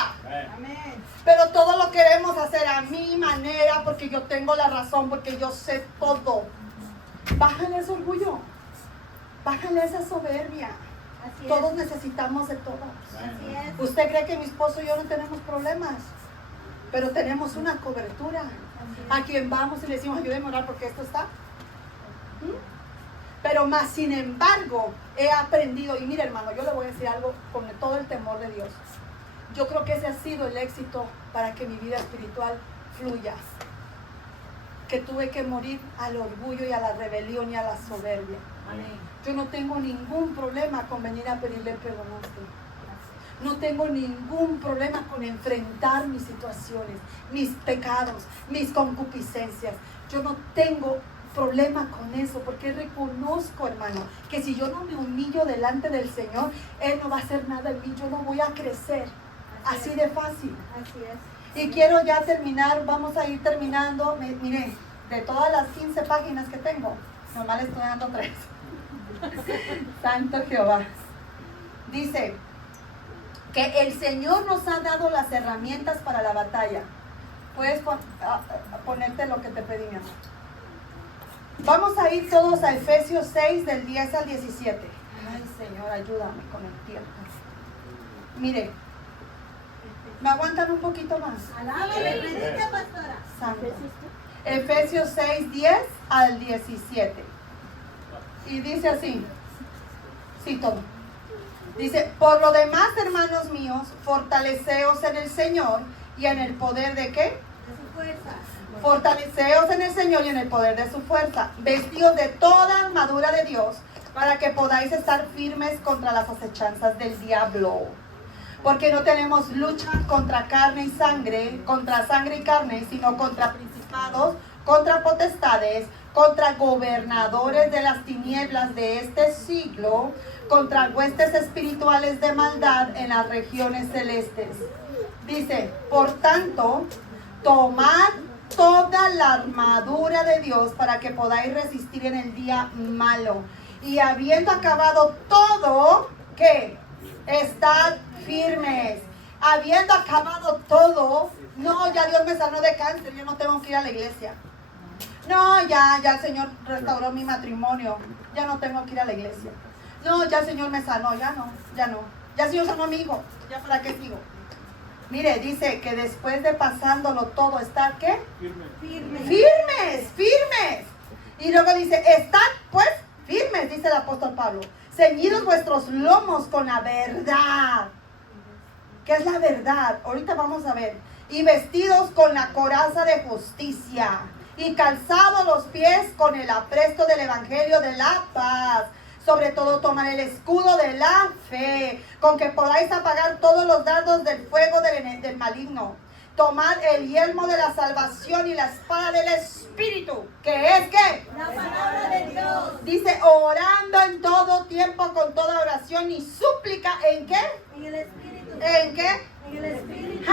Amén. Pero todo lo queremos hacer a mi manera porque yo tengo la razón, porque yo sé todo. Bájale ese orgullo, bájale esa soberbia. Así es. Todos necesitamos de todos. Así es. ¿Usted cree que mi esposo y yo no tenemos problemas? Pero tenemos una cobertura. A quien vamos y le decimos, ayúdeme a orar porque esto está. Pero más sin embargo, he aprendido, y mire hermano, yo le voy a decir algo con todo el temor de Dios. Yo creo que ese ha sido el éxito para que mi vida espiritual fluya. Que tuve que morir al orgullo y a la rebelión y a la soberbia. Amén. Yo no tengo ningún problema con venir a pedirle perdón a usted. No tengo ningún problema con enfrentar mis situaciones, mis pecados, mis concupiscencias. Yo no tengo problema con eso porque reconozco, hermano, que si yo no me humillo delante del Señor, Él no va a hacer nada en mí, yo no voy a crecer. Así de fácil. Así es. Y quiero ya terminar, vamos a ir terminando. Mire, de todas las 15 páginas que tengo, nomás le estoy dando 3. Santo Jehová. Dice que el Señor nos ha dado las herramientas para la batalla. Puedes ponerte lo que te pedí, mi amor. Vamos a ir todos a Efesios 6 del 10 al 17. Ay, Señor, ayúdame con el tiempo. Mire, ¿me aguantan un poquito más? Alábale, predica, pastora. Santo. Efesios 6, 10 al 17. Y dice así. Sí, todo. Dice, por lo demás, hermanos míos, fortaleceos en el Señor y en el poder de ¿qué? De su fuerza. Fortaleceos en el Señor y en el poder de su fuerza, vestidos de toda armadura de Dios, para que podáis estar firmes contra las acechanzas del diablo. Porque no tenemos lucha contra carne y carne, sino contra principados, contra potestades, contra gobernadores de las tinieblas de este siglo, contra huestes espirituales de maldad en las regiones celestes. Dice, por tanto, tomad toda la armadura de Dios para que podáis resistir en el día malo. Y habiendo acabado todo, ¿qué? Estad firmes. Habiendo acabado todo, no, ya Dios me sanó de cáncer, yo no tengo que ir a la iglesia. No, ya el Señor restauró mi matrimonio, ya no tengo que ir a la iglesia. No, ya el Señor me sanó, ya no. Ya el Señor sanó a mi hijo, ya para qué sigo. Mire, dice que después de pasándolo todo, ¿estar qué? Firmes. Y luego dice, estad pues firmes, dice el apóstol Pablo. Ceñidos vuestros lomos con la verdad. que es la verdad. Ahorita vamos a ver. Y vestidos con la coraza de justicia, y calzados los pies con el apresto del evangelio de la paz. Sobre todo tomar el escudo de la fe, con que podáis apagar todos los dardos del fuego del maligno. Tomar el yelmo de la salvación y la espada del Espíritu, que es ¿qué? La palabra de Dios. Dice, orando en todo tiempo con toda oración y súplica, ¿en qué? En el Espíritu. ¿En qué? En el Espíritu.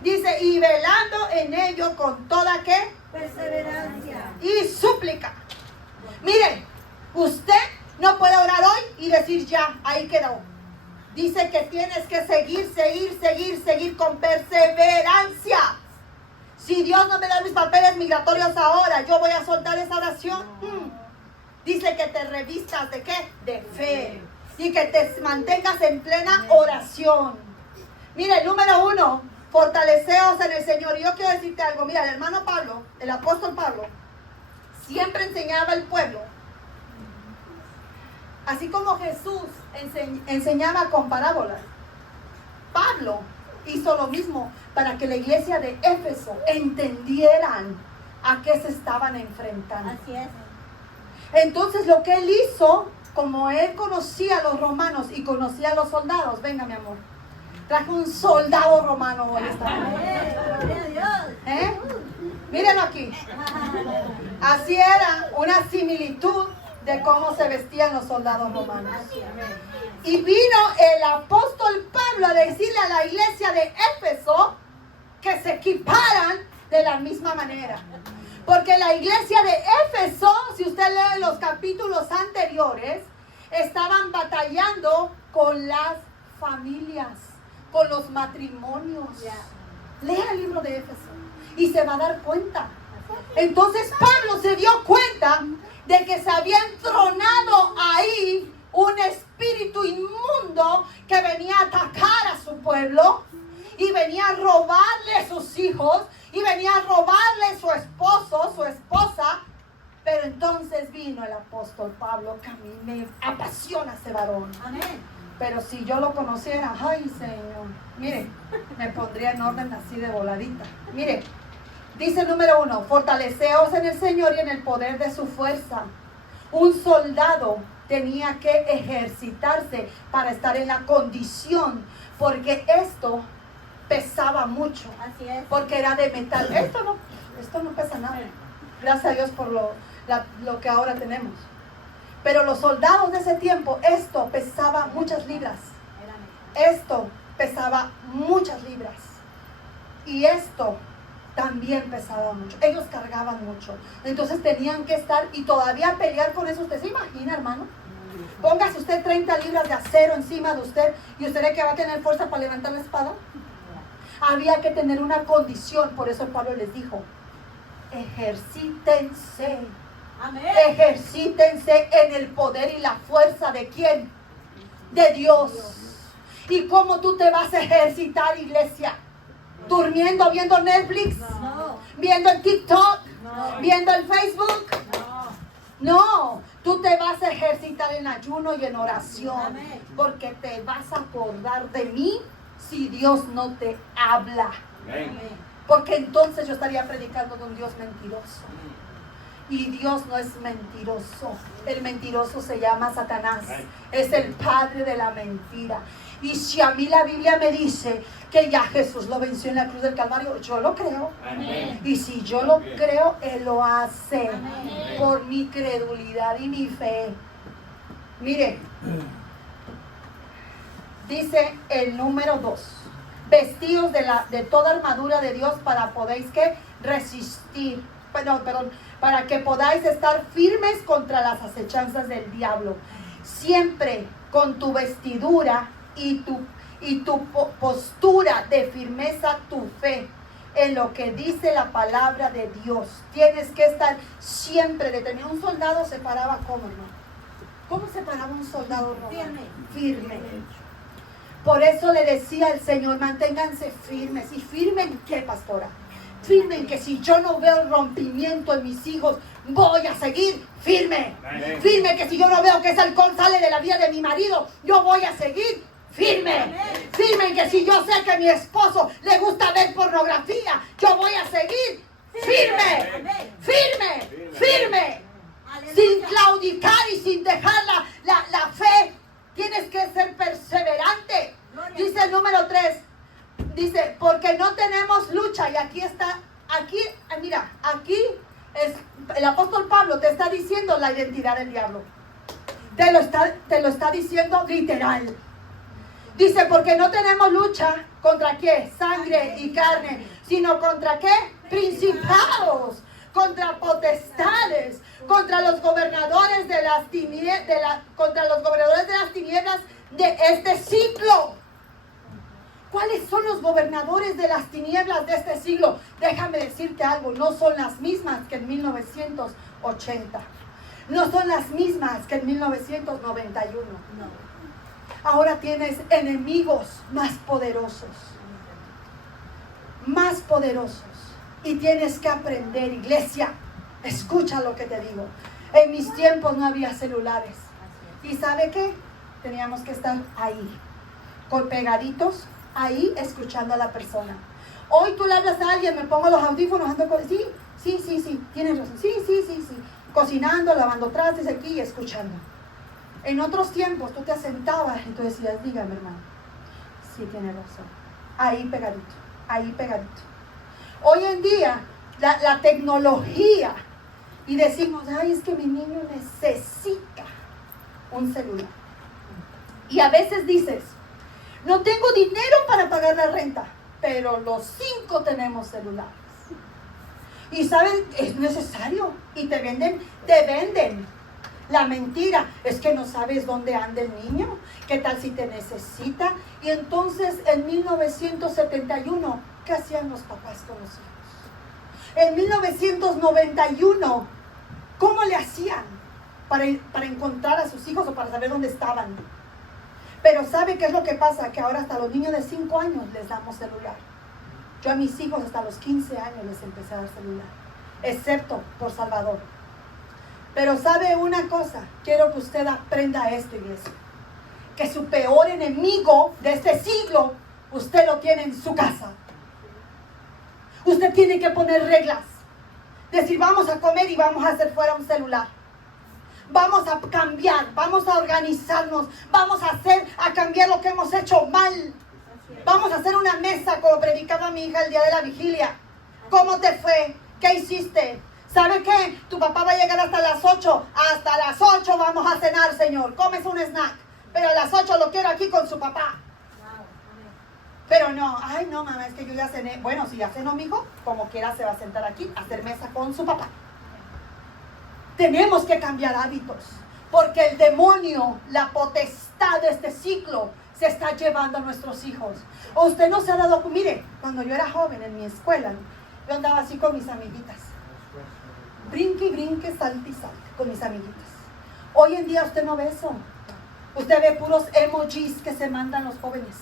Dice, y velando en ello con toda ¿qué? Perseverancia. Y súplica. Mire, usted no puede orar hoy y decir ya, ahí quedó. Dice que tienes que seguir con perseverancia. Si Dios no me da mis papeles migratorios ahora, yo voy a soltar esa oración. Dice que te revistas ¿de qué? De fe. Y que te mantengas en plena oración. Mire, número 1, fortaleceos en el Señor. Y yo quiero decirte algo. Mira, el hermano Pablo, el apóstol Pablo, siempre enseñaba al pueblo. Así como Jesús enseñaba con parábolas, Pablo hizo lo mismo para que la iglesia de Éfeso entendieran a qué se estaban enfrentando. Así es. Entonces lo que él hizo, como él conocía a los romanos y conocía a los soldados, venga mi amor, trajo un soldado romano hoy esta mañana. Gloria a Dios. Mírenlo aquí. Así era una similitud de cómo se vestían los soldados romanos. Y vino el apóstol Pablo a decirle a la iglesia de Éfeso que se equiparan de la misma manera. Porque la iglesia de Éfeso, si usted lee los capítulos anteriores, estaban batallando con las familias, con los matrimonios. Lea el libro de Éfeso y se va a dar cuenta. Entonces Pablo se dio cuenta de que se había entronado ahí un espíritu inmundo que venía a atacar a su pueblo y venía a robarle sus hijos y venía a robarle su esposo, su esposa. Pero entonces vino el apóstol Pablo, que a mí me apasiona ese varón. Amén. Pero si yo lo conociera, ay Señor, mire, me pondría en orden así de voladita. Mire, dice número 1, fortaleceos en el Señor y en el poder de su fuerza. Un soldado tenía que ejercitarse para estar en la condición, porque esto pesaba mucho, Así es. porque era de metal. Esto no pesa nada. Gracias a Dios por lo que ahora tenemos. Pero los soldados de ese tiempo, esto pesaba muchas libras. Esto pesaba muchas libras. Y esto también pesaba mucho. Ellos cargaban mucho. Entonces tenían que estar y todavía pelear con eso. ¿Usted se imagina, hermano? Póngase usted 30 libras de acero encima de usted y usted cree que va a tener fuerza para levantar la espada. Había que tener una condición. Por eso Pablo les dijo, ejercítense. Amén. Ejercítense en el poder y la fuerza ¿de quién? De Dios. ¿Y cómo tú te vas a ejercitar, iglesia? ¿Durmiendo, viendo Netflix? No. ¿Viendo el TikTok? No. ¿Viendo el Facebook? No. No, tú te vas a ejercitar en ayuno y en oración. Amén. Porque te vas a acordar de mí si Dios no te habla. Amén. Porque entonces yo estaría predicando de un Dios mentiroso. Y Dios no es mentiroso. El mentiroso se llama Satanás. Es el padre de la mentira. Y si a mí la Biblia me dice que ya Jesús lo venció en la cruz del Calvario, yo lo creo. Amén. Y si yo lo creo, Él lo hace. Amén. Por mi credulidad y mi fe. Mire, dice el número 2. Vestidos de toda armadura de Dios para podéis que resistir. Perdón, para que podáis estar firmes contra las acechanzas del diablo. Siempre con tu vestidura y tu postura de firmeza, tu fe en lo que dice la palabra de Dios. Tienes que estar siempre detenido. Un soldado se paraba ¿cómo, no? ¿Cómo se paraba un soldado romano? Firme. Por eso le decía el Señor, manténganse firmes. ¿Y firme en qué, pastora? Firme en que si yo no veo el rompimiento en mis hijos, voy a seguir firme. Amén. Firme que si yo no veo que ese alcohol sale de la vida de mi marido, yo voy a seguir firme. Firme en que si yo sé que a mi esposo le gusta ver pornografía, yo voy a seguir firme. Firme. Firme. Sin claudicar y sin dejar la fe. Tienes que ser perseverante. Dice el número 3. Dice, porque no tenemos lucha. Y aquí está, mira, aquí es, el apóstol Pablo te está diciendo la identidad del diablo. Te lo está diciendo literal. Dice, porque no tenemos lucha contra qué, sangre y carne, sino contra qué, principados, contra potestades, contra los gobernadores de las tinieblas, contra los gobernadores de las tinieblas de este siglo. ¿Cuáles son los gobernadores de las tinieblas de este siglo? Déjame decirte algo, no son las mismas que en 1980. No son las mismas que en 1991. Ahora tienes enemigos más poderosos. Más poderosos. Y tienes que aprender, iglesia. Escucha lo que te digo. En mis tiempos no había celulares. ¿Y sabe qué? Teníamos que estar ahí, pegaditos, ahí escuchando a la persona. Hoy tú le hablas a alguien, me pongo los audífonos, ando con... Sí, tienes razón. Sí. Cocinando, lavando trastes aquí y escuchando. En otros tiempos tú te sentabas y tú decías, dígame hermano. Sí, tiene razón. Ahí pegadito. Hoy en día, la tecnología, y decimos, ay, es que mi niño necesita un celular. Y a veces dices, no tengo dinero para pagar la renta, pero los 5 tenemos celulares. Y saben, es necesario. Y te venden la mentira. Es que no sabes dónde anda el niño. ¿Qué tal si te necesita? Y entonces en 1971, ¿qué hacían los papás con los hijos? En 1991, ¿cómo le hacían para encontrar a sus hijos o para saber dónde estaban? Pero ¿sabe qué es lo que pasa? Que ahora hasta los niños de 5 años les damos celular. Yo a mis hijos hasta los 15 años les empecé a dar celular, excepto por Salvador. Pero ¿sabe una cosa? Quiero que usted aprenda esto, iglesia. Que su peor enemigo de este siglo, usted lo tiene en su casa. Usted tiene que poner reglas. Decir, vamos a comer y vamos a hacer fuera un celular. Vamos a cambiar, vamos a organizarnos, vamos a cambiar lo que hemos hecho mal. Vamos a hacer una mesa como predicaba mi hija el día de la vigilia. ¿Cómo te fue? ¿Qué hiciste? ¿Sabe qué? Tu papá va a llegar hasta las 8. Hasta las 8 vamos a cenar, Señor. Comes un snack. Pero a las 8 lo quiero aquí con su papá. Pero no, ay no mamá, es que yo ya cené. Bueno, si ya cenó mi hijo, como quiera se va a sentar aquí a hacer mesa con su papá. Tenemos que cambiar hábitos. Porque el demonio, la potestad de este ciclo, se está llevando a nuestros hijos. O usted no se ha dado, mire, cuando yo era joven en mi escuela, yo andaba así con mis amiguitas. Brinque y brinque, salte y salte con mis amiguitas. Hoy en día usted no ve eso. Usted ve puros emojis que se mandan los jóvenes.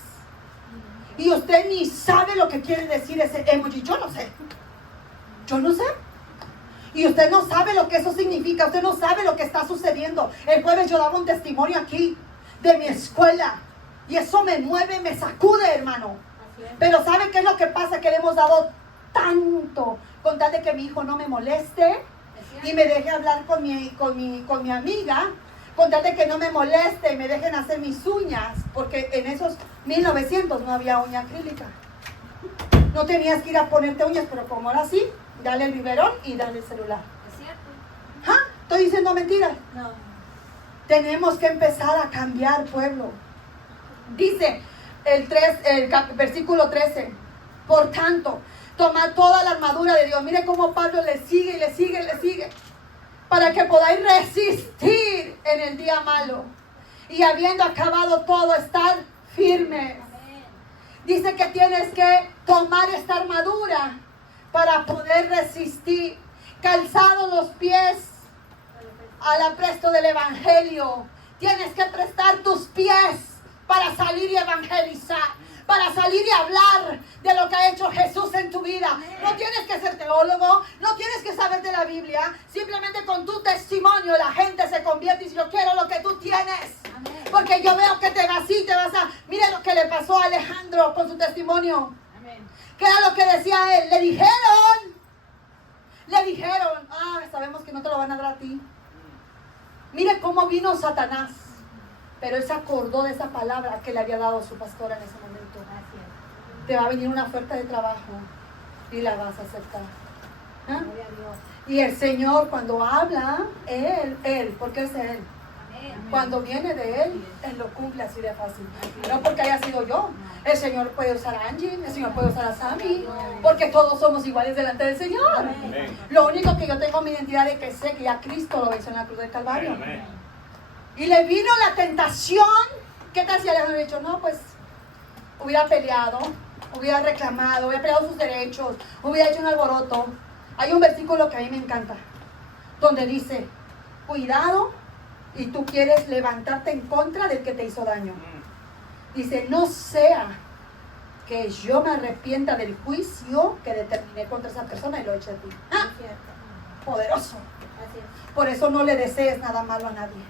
Y usted ni sabe lo que quiere decir ese emoji. Yo no sé. Y usted no sabe lo que eso significa. Usted no sabe lo que está sucediendo. El jueves yo daba un testimonio aquí de mi escuela. Y eso me mueve, me sacude, hermano. Pero ¿sabe qué es lo que pasa? Que le hemos dado tanto con tal de que mi hijo no me moleste y me deje hablar con mi amiga, con tal de que no me moleste y me dejen hacer mis uñas, porque en esos 1900 no había uña acrílica. No tenías que ir a ponerte uñas, pero como ahora sí, dale el biberón y dale el celular. ¿Es cierto? ¿Ah? ¿Estoy diciendo mentiras? No. Tenemos que empezar a cambiar, pueblo. Dice el versículo 13. Por tanto, tomad toda la armadura de Dios. Mire cómo Pablo le sigue, para que podáis resistir en el día malo. Y habiendo acabado todo, estar firmes. Dice que tienes que tomar esta armadura para poder resistir. Calzados los pies al apresto del evangelio. Tienes que prestar tus pies para salir y evangelizar, para salir y hablar de lo que ha hecho Jesús en tu vida. No tienes que ser teólogo, no tienes que saber de la Biblia. Simplemente con tu testimonio la gente se convierte y dice, yo quiero lo que tú tienes. Porque yo veo que te vas y te vas a... Mire lo que le pasó a Alejandro con su testimonio. ¿Qué era lo que decía él? Le dijeron, sabemos que no te lo van a dar a ti. Mire cómo vino Satanás. Pero él se acordó de esa palabra que le había dado su pastora en ese momento. Te va a venir una oferta de trabajo y la vas a aceptar. ¿Ah? Y el Señor cuando habla, Él, porque es Él. Cuando viene de Él lo cumple así de fácil. No porque haya sido yo. El Señor puede usar a Angie, el Señor puede usar a Sammy, porque todos somos iguales delante del Señor. Lo único que yo tengo mi identidad es que sé que ya Cristo lo venció en la cruz del Calvario. Y le vino la tentación. ¿Qué tal si Alejandro hubiera dicho? No, pues hubiera peleado, hubiera reclamado, hubiera peleado sus derechos, hubiera hecho un alboroto. Hay un versículo que a mí me encanta, donde dice, cuidado, y tú quieres levantarte en contra del que te hizo daño. Dice, no sea que yo me arrepienta del juicio que determiné contra esa persona y lo eche a ti. Poderoso. Por eso no le desees nada malo a nadie.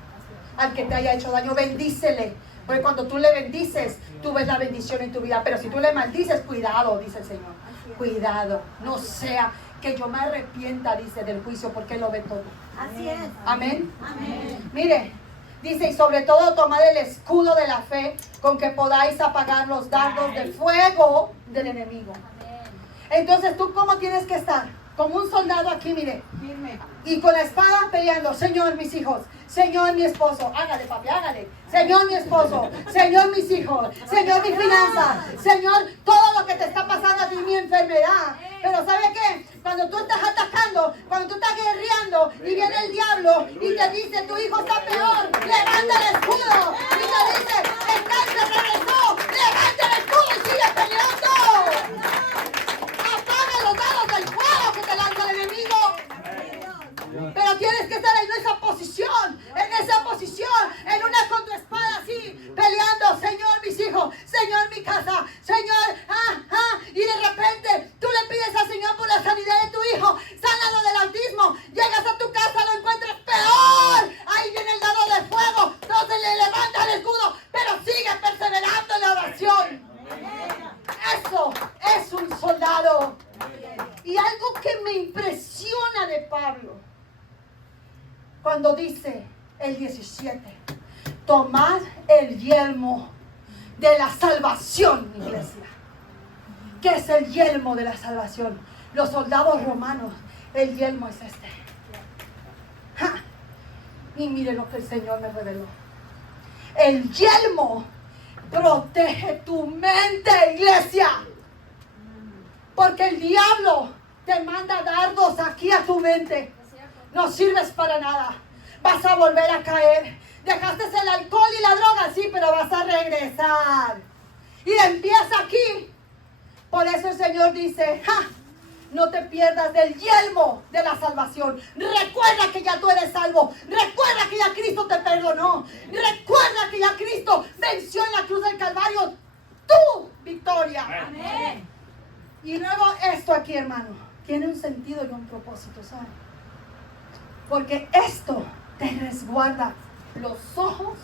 Al que te haya hecho daño, bendícele. Porque cuando tú le bendices, tú ves la bendición en tu vida. Pero si tú le maldices, cuidado, dice el Señor. Cuidado, no sea que yo me arrepienta, dice, del juicio, porque Él lo ve todo. Así es. Amén. Amén. Mire, dice, y sobre todo tomad el escudo de la fe, con que podáis apagar los dardos de fuego del enemigo. Entonces, ¿tú cómo tienes que estar? Como un soldado aquí, mire. Y con la espada peleando, Señor, mis hijos, Señor, mi esposo, hágale, papi, hágale. Señor, mi esposo, Señor, mis hijos, Señor, mi finanza, Señor, todo lo que te está pasando a ti, mi enfermedad. Pero ¿sabe qué? Cuando tú estás atacando, cuando tú estás guerreando y viene el diablo y te dice, tu hijo está peor, levanta el escudo. Y te dice, el cáncer regresó, levanta el escudo y sigue peleando. Apaga los dados del fuego que te lanza el enemigo. Pero tienes que estar en esa posición, en una con tu espada así, peleando, Señor, mis hijos, Señor, mi casa, Señor, y de repente tú le pides al Señor por la sanidad de tu hijo, sánalo del autismo, llegas a tu casa, lo encuentras peor, ahí viene el dado de fuego, entonces le levanta el escudo, pero sigue perseverando en la oración. Eso es un soldado. Y algo que me impresiona de Pablo, cuando dice el 17, tomad el yelmo de la salvación, iglesia. ¿Qué es el yelmo de la salvación? Los soldados romanos, el yelmo es este. Y mire lo que el Señor me reveló. El yelmo protege tu mente, iglesia. Porque el diablo te manda dardos aquí a tu mente. No sirves para nada. Vas a volver a caer. Dejaste el alcohol y la droga, sí, pero vas a regresar. Y empieza aquí. Por eso el Señor dice, no te pierdas del yelmo de la salvación. Recuerda que ya tú eres salvo. Recuerda que ya Cristo te perdonó. Recuerda que ya Cristo venció en la cruz del Calvario tu victoria. Amén. Y luego esto aquí, hermano, tiene un sentido y un propósito, ¿sabes? Porque esto te resguarda los ojos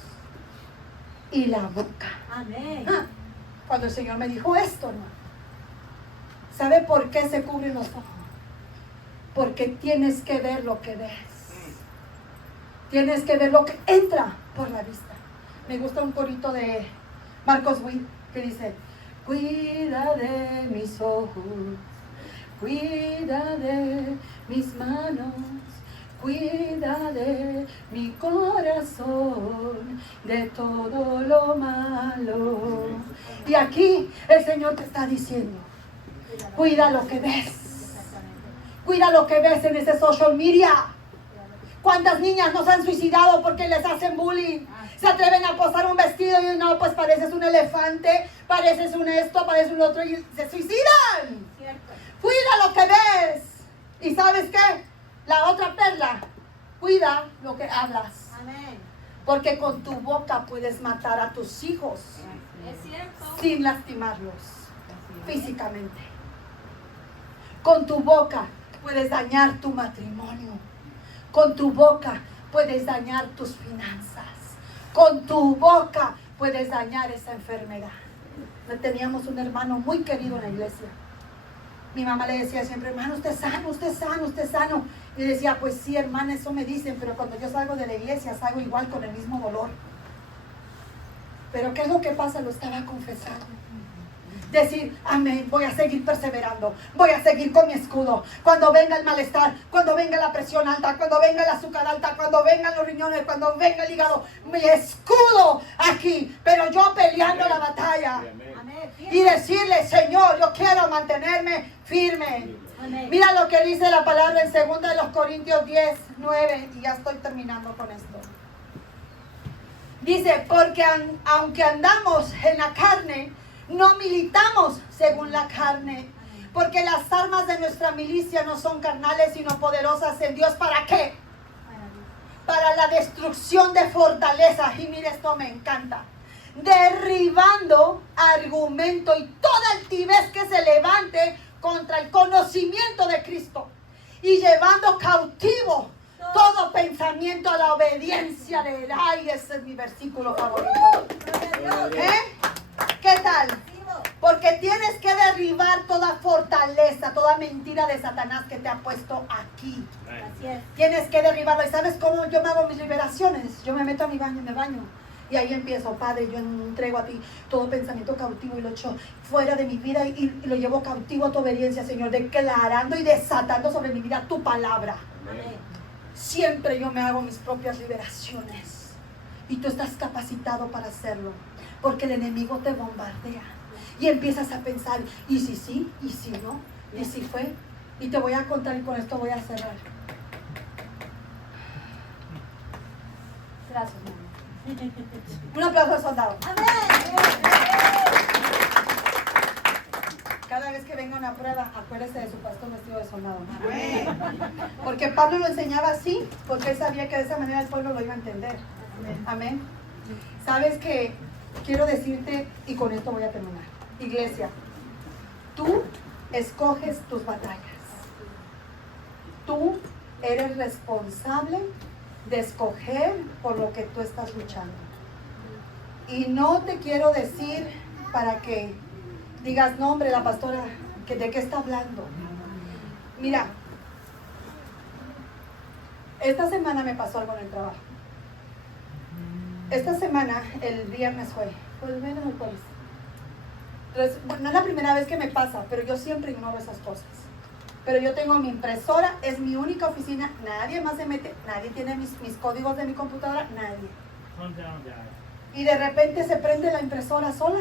y la boca. Amén. Cuando el Señor me dijo esto, hermano, ¿sabe por qué se cubren los ojos? Porque tienes que ver lo que ves. Tienes que ver lo que entra por la vista. Me gusta un corito de Marcos Witt que dice, cuida de mis ojos, cuida de mis manos, cuida de mi corazón, de todo lo malo. Y aquí el Señor te está diciendo, cuida lo que ves. Cuida lo que ves en ese social media. ¿Cuántas niñas nos han suicidado porque les hacen bullying? Se atreven a posar un vestido y no, pues pareces un elefante, pareces un esto, pareces un otro y se suicidan. Cierto. Cuida lo que ves. ¿Y sabes qué? La otra perla, cuida lo que hablas. Amén. Porque con tu boca puedes matar a tus hijos Es cierto. sin lastimarlos físicamente. Con tu boca puedes dañar tu matrimonio. Con tu boca puedes dañar tus finanzas. con tu boca puedes dañar esa enfermedad. Teníamos un hermano muy querido en la iglesia. Mi mamá le decía siempre, hermano, usted es sano, usted es sano, usted es sano. Y decía, pues sí, hermana, eso me dicen, pero cuando yo salgo de la iglesia salgo igual con el mismo dolor. Pero ¿qué es lo que pasa? Lo estaba confesando. Decir, amén, voy a seguir perseverando, voy a seguir con mi escudo. Cuando venga el malestar, cuando venga la presión alta, cuando venga el azúcar alta, cuando vengan los riñones, cuando venga el hígado, mi escudo aquí, pero yo peleando la batalla. Y decirle, Señor, yo quiero mantenerme firme. Amén. Mira lo que dice la palabra en 2 de los Corintios 10, 9, y ya estoy terminando con esto. Dice, porque aunque andamos en la carne, no militamos según la carne, porque las armas de nuestra milicia no son carnales, sino poderosas en Dios. ¿Para qué? Para la destrucción de fortalezas. Y mire, esto me encanta. Derribando argumento y toda altivez que se levante contra el conocimiento de Cristo, y llevando cautivo todo pensamiento a la obediencia de Él. Ay, ese es mi versículo favorito. ¿Qué tal? Porque tienes que derribar toda fortaleza, toda mentira de Satanás que te ha puesto aquí. Así es. Tienes que derribarlo. ¿Y sabes cómo yo me hago mis liberaciones? Yo me meto a mi baño y me baño. Y ahí empiezo, Padre, yo entrego a ti todo pensamiento cautivo y lo echo fuera de mi vida y lo llevo cautivo a tu obediencia, Señor, declarando y desatando sobre mi vida tu palabra. Amén. Siempre yo me hago mis propias liberaciones. Y tú estás capacitado para hacerlo. Porque el enemigo te bombardea. Y empiezas a pensar, ¿y si sí? ¿Y si no? ¿Y si fue? Y te voy a contar y con esto voy a cerrar. Gracias, mamá. Un aplauso al soldado. Cada vez que venga una prueba, acuérdese de su pastor vestido de soldado. Porque Pablo lo enseñaba así, porque él sabía que de esa manera el pueblo lo iba a entender. Amén. Sabes que quiero decirte, y con esto voy a terminar. Iglesia, tú escoges tus batallas. Tú eres responsable de escoger por lo que tú estás luchando. Y no te quiero decir para que digas, no hombre, la pastora, ¿de qué está hablando? Mira, esta semana me pasó algo en el trabajo. Esta semana, el viernes fue el viernes o el jueves. Bueno, no es la primera vez que me pasa, pero yo siempre ignoro esas cosas. Pero yo tengo mi impresora, es mi única oficina, nadie más se mete, nadie tiene mis códigos de mi computadora, nadie. Y de repente se prende la impresora sola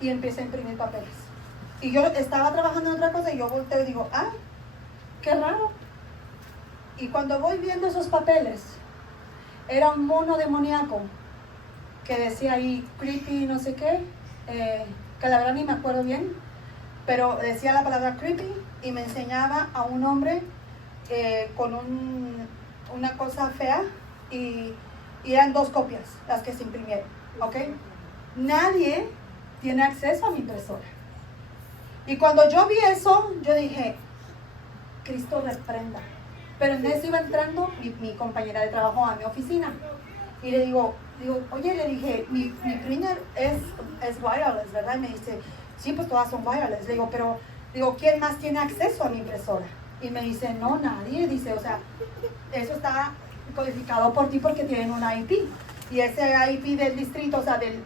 y empieza a imprimir papeles. Y yo estaba trabajando en otra cosa y yo volteo y digo, ah, qué raro. Y cuando voy viendo esos papeles, era un mono demoníaco que decía ahí, creepy, no sé qué, que la verdad ni me acuerdo bien, pero decía la palabra creepy y me enseñaba a un hombre con una cosa fea y eran 2 copias las que se imprimieron, ¿ok? Nadie tiene acceso a mi impresora. Y cuando yo vi eso, yo dije, Cristo reprenda. Pero en eso iba entrando mi compañera de trabajo a mi oficina. Y le digo, oye, le dije, mi printer es wireless, ¿verdad? Y me dice, sí, pues todas son wireless. Le digo, pero, ¿quién más tiene acceso a mi impresora? Y me dice, no, nadie. Dice, o sea, eso está codificado por ti porque tienen un IP. Y ese IP del distrito, o sea, del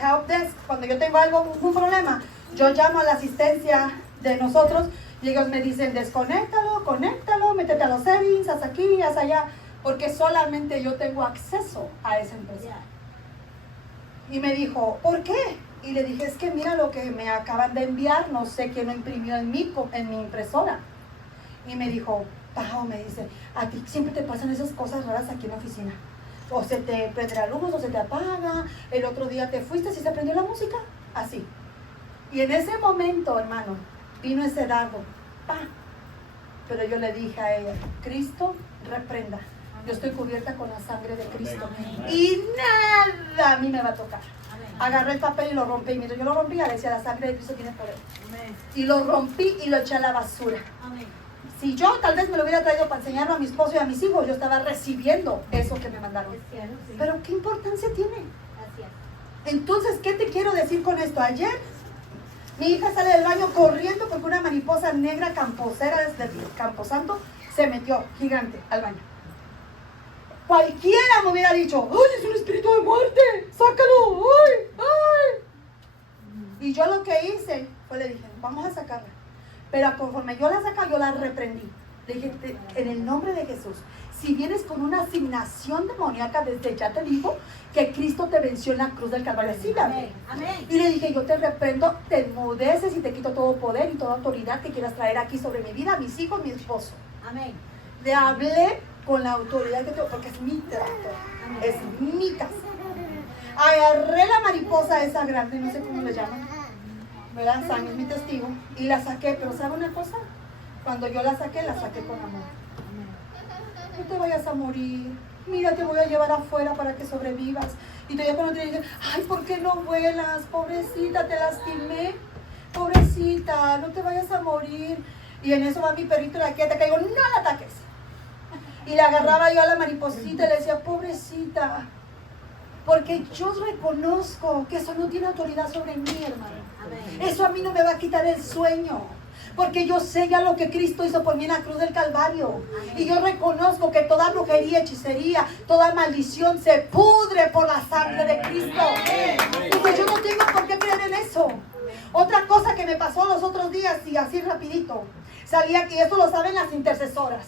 help desk, cuando yo tengo un problema, yo llamo a la asistencia de nosotros y ellos me dicen, desconéctalo, conéctalo, métete a los settings, haz aquí, haz allá, porque solamente yo tengo acceso a esa empresa. Y me dijo, ¿por qué? Y le dije, es que mira lo que me acaban de enviar, no sé quién lo imprimió en mi impresora. Y me dijo, Pau, me dice, a ti siempre te pasan esas cosas raras aquí en la oficina. O se te prende la luz, o se te apaga, el otro día te fuiste y se prendió la música, así. Y en ese momento, hermano, vino ese dardo, ¡pa! Pero yo le dije a ella, Cristo reprenda. Yo estoy cubierta con la sangre de Cristo. Y nada a mí me va a tocar. Agarré el papel y lo rompí. Y mientras yo lo rompía, decía, la sangre de Cristo tiene poder. Y lo rompí y lo eché a la basura. Si yo tal vez me lo hubiera traído para enseñarlo a mi esposo y a mis hijos, yo estaba recibiendo eso que me mandaron. Es cierto, sí. Pero ¿qué importancia tiene? Así es. Entonces, ¿qué te quiero decir con esto? Ayer mi hija sale del baño corriendo porque una mariposa negra camposera desde el Camposanto se metió gigante al baño. Cualquiera me hubiera dicho, ¡ay, es un espíritu de muerte! ¡Sácalo! ¡Ay! ¡Ay! Y yo lo que hice fue le dije, vamos a sacarla. Pero conforme yo la saca, yo la reprendí. Le dije, en el nombre de Jesús, si vienes con una asignación demoníaca, desde ya te digo que Cristo te venció en la cruz del Calvario. Sí, Amén. Amén. y le dije, yo te reprendo, te enmudeces y te quito todo poder y toda autoridad que quieras traer aquí sobre mi vida, mis hijos, mi esposo. Amén. Le hablé con la autoridad que tengo, porque es mi trato, es mi casa. Agarré la mariposa esa grande, no sé cómo le llaman, ¿verdad? San es mi testigo, y la saqué, pero ¿sabe una cosa? Cuando yo la saqué con amor. No te vayas a morir. Mira, te voy a llevar afuera para que sobrevivas. Y todavía cuando te dicen, ay, ¿por qué no vuelas? Pobrecita, te lastimé. Pobrecita, no te vayas a morir. Y en eso va mi perrito la quieta, que digo, no la ataques. Y le agarraba yo a la mariposita y le decía, pobrecita. Porque yo reconozco que eso no tiene autoridad sobre mí, hermano. Amén. Eso a mí no me va a quitar el sueño. Porque yo sé ya lo que Cristo hizo por mí en la cruz del Calvario. Y yo reconozco que toda brujería, hechicería, toda maldición se pudre por la sangre de Cristo. Y que yo no tengo por qué creer en eso. Otra cosa que me pasó los otros días, y así rapidito, salía, y esto lo saben las intercesoras,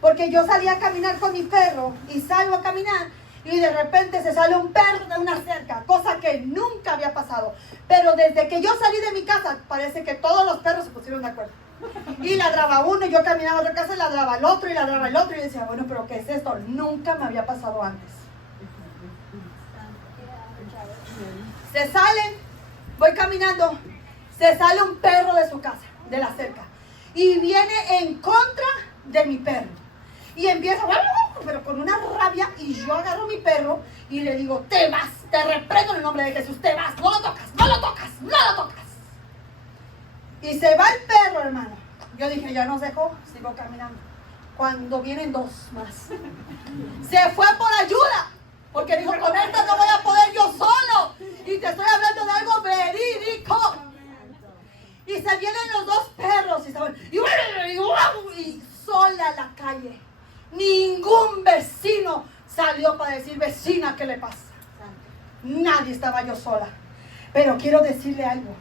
porque yo salía a caminar con mi perro, y salgo a caminar, y de repente se sale un perro de una cerca, cosa que nunca había pasado. Pero desde que yo salí de mi casa, parece que todos los perros se pusieron de acuerdo. Y ladraba uno, y yo caminaba a otra casa, y ladraba el otro, y ladraba el otro, y decía, bueno, pero ¿qué es esto? Nunca me había pasado antes. Se salen, voy caminando, se sale un perro de su casa, de la cerca, y viene en contra de mi perro. Y empieza, pero con una rabia, y yo agarro a mi perro y le digo, te vas, te reprendo en el nombre de Jesús, te vas, no lo tocas, no lo tocas, no lo tocas. Y se va el perro, hermano. Yo dije, ya nos dejó, sigo caminando. Cuando vienen dos más, se fue por ayuda, porque dijo, con esto no voy a poder yo solo. Y te estoy hablando de algo verídico. Y se vienen los dos perros y se van, y sola a la calle. Ningún vecino salió para decir, vecina, ¿qué le pasa? Nadie, estaba yo sola. Pero quiero decirle algo.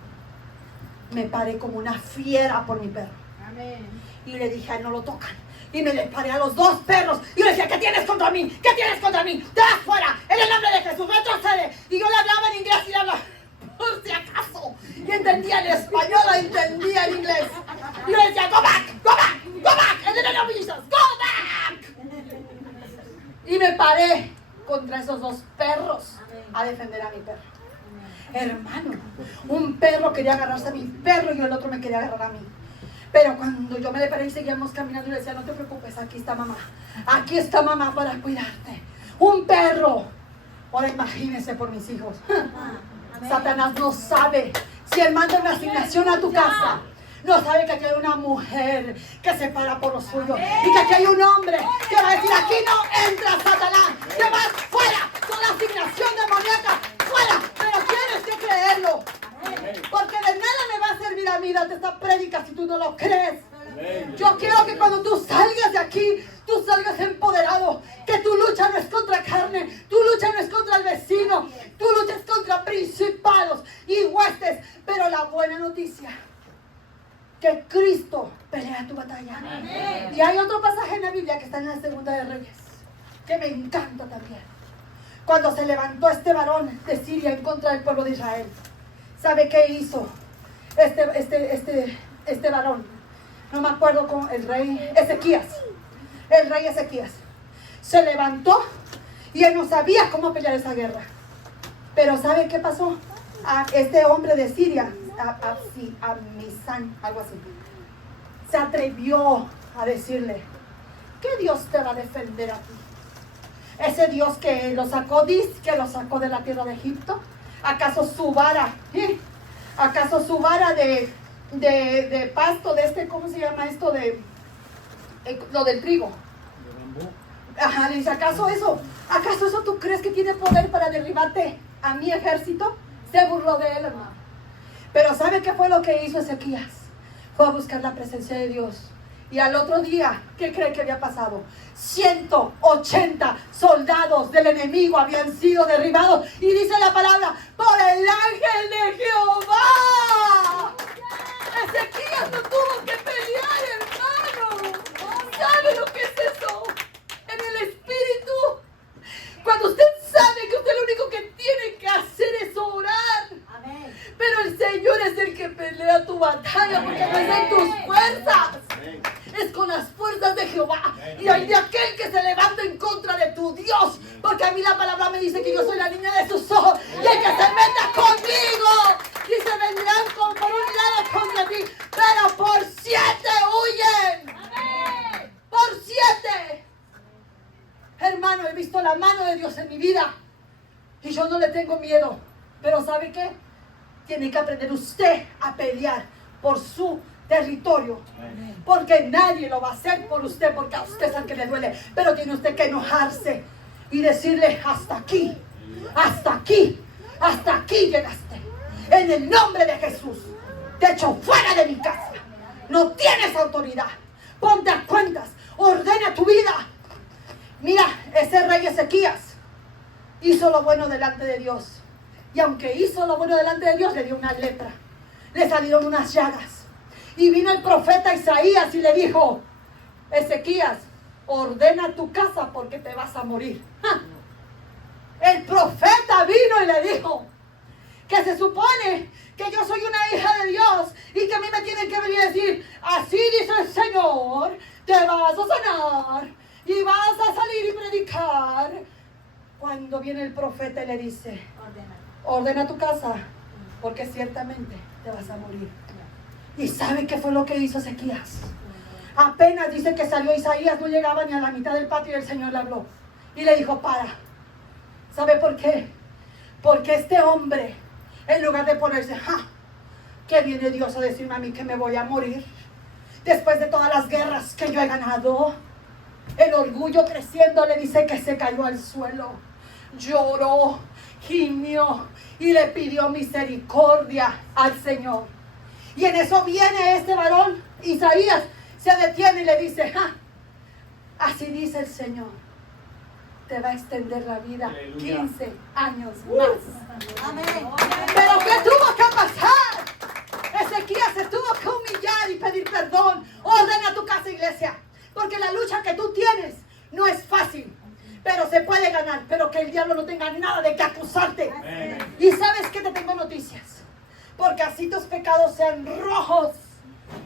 Me paré como una fiera por mi perro. Amén. Y le dije, ay, no lo tocan. Y me le paré a los dos perros. Y le decía, ¿qué tienes contra mí? ¿Qué tienes contra mí? ¡Te vas fuera! En el nombre de Jesús, retrocede. Y yo le hablaba en inglés y le hablaba, por si acaso. Y entendía el español, entendía el inglés. Y yo le decía, go back, go back, go back. En el nombre de Jesús, go back. Y me paré contra esos dos perros a defender a mi perro. Hermano, un perro quería agarrarse a mi perro y el otro me quería agarrar a mí. Pero cuando yo me le paré y seguíamos caminando, y le decía, no te preocupes, aquí está mamá para cuidarte. Un perro. Ahora imagínense por mis hijos. Satanás no sabe si él manda una asignación a tu casa. No sabe que aquí hay una mujer que se para por lo suyo. Y que aquí hay un hombre que va a decir, aquí no entra Satanás. Que vas fuera. Toda asignación demoníaca, fuera. Pero tienes que creerlo. Porque de nada me va a servir a mí darte esta prédica si tú no lo crees. Yo quiero que cuando tú salgas de aquí, tú salgas empoderado. Que tu lucha no es contra carne, tu lucha no es contra el vecino, tu lucha es contra principados y huestes. Pero la buena noticia, que Cristo pelea tu batalla. Y hay otro pasaje en la Biblia que está en la Segunda de Reyes, que me encanta también. Cuando se levantó este varón de Siria en contra del pueblo de Israel, ¿sabe qué hizo este varón? No me acuerdo con el rey Ezequías. El rey Ezequías se levantó y él no sabía cómo pelear esa guerra. Pero ¿sabe qué pasó? A este hombre de Siria, a Misán, algo así, se atrevió a decirle, ¿qué Dios te va a defender a ti? Ese Dios que lo sacó, dice que lo sacó de la tierra de Egipto. ¿Acaso su vara? ¿Acaso su vara de pasto, de ¿cómo se llama esto? lo del trigo. Ajá, le dice, ¿acaso eso tú crees que tiene poder para derribarte a mi ejército? Se burló de él, hermano. Pero ¿sabe qué fue lo que hizo Ezequías? Fue a buscar la presencia de Dios. Y al otro día, ¿qué cree que había pasado? 180 soldados del enemigo habían sido derribados. Y dice la palabra, por el ángel de Jehová. Ezequías no tuvo que pelear, hermano. ¿Sabe lo que es eso? En el espíritu. Cuando usted sabe que usted lo único que tiene que hacer es orar. Amén. Pero el Señor es el que pelea tu batalla, porque no es en tus fuerzas. Es con las fuerzas de Jehová. Y hay de aquel que se levanta en contra de tu Dios. Porque a mí la palabra me dice que yo soy la niña de sus ojos. Y el que se meta conmigo, dice, vendrán por un lado contra ti, pero por 7 huyen. Por 7. Hermano, he visto la mano de Dios en mi vida. Y yo no le tengo miedo. Pero ¿sabe qué? Tiene que aprender usted a pelear por su territorio. Porque nadie lo va a hacer por usted, porque a usted es al que le duele. Pero tiene usted que enojarse y decirle, hasta aquí, hasta aquí, hasta aquí llegaste. En el nombre de Jesús, te echo fuera de mi casa. No tienes autoridad. Ponte a cuentas, ordena tu vida. Mira, ese rey Ezequías hizo lo bueno delante de Dios. Y aunque hizo lo bueno delante de Dios, le dio una lepra. Le salieron unas llagas. Y vino el profeta Isaías y le dijo, Ezequías, ordena tu casa porque te vas a morir. ¡Ja! El profeta vino y le dijo que se supone que yo soy una hija de Dios y que a mí me tienen que venir a decir, así dice el Señor, te vas a sanar y vas a salir y predicar. Cuando viene el profeta y le dice, ordena tu casa porque ciertamente te vas a morir. ¿Y sabe qué fue lo que hizo Ezequías? Apenas dice que salió Isaías, no llegaba ni a la mitad del patio y el Señor le habló. Y le dijo, para. ¿Sabe por qué? Porque este hombre, en lugar de ponerse, que viene Dios a decirme a mí que me voy a morir, después de todas las guerras que yo he ganado, el orgullo creciendo le dice que se cayó al suelo, lloró, gimió y le pidió misericordia al Señor. Y en eso viene este varón, Isaías, se detiene y le dice, así dice el Señor, te va a extender la vida. Aleluya. 15 años más. Amén. Pero ¿qué tuvo que pasar? Ezequías se tuvo que humillar y pedir perdón. Ordena tu casa, iglesia, porque la lucha que tú tienes no es fácil, pero se puede ganar. Pero que el diablo no tenga nada de que acusarte. Amén. Y ¿sabes qué? Te tengo noticias. Porque así tus pecados sean rojos,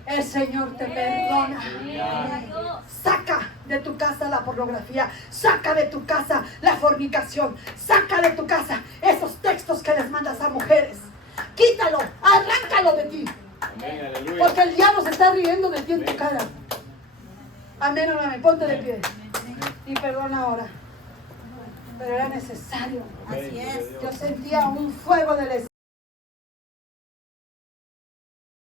el Señor te perdona. Saca de tu casa la pornografía, saca de tu casa la fornicación, saca de tu casa esos textos que les mandas a mujeres. Quítalo, arráncalo de ti. Porque el diablo se está riendo de ti en tu cara. Amén o amén, ponte de pie. Y perdona ahora. Pero era necesario. Así es. Yo sentía un fuego del Espíritu.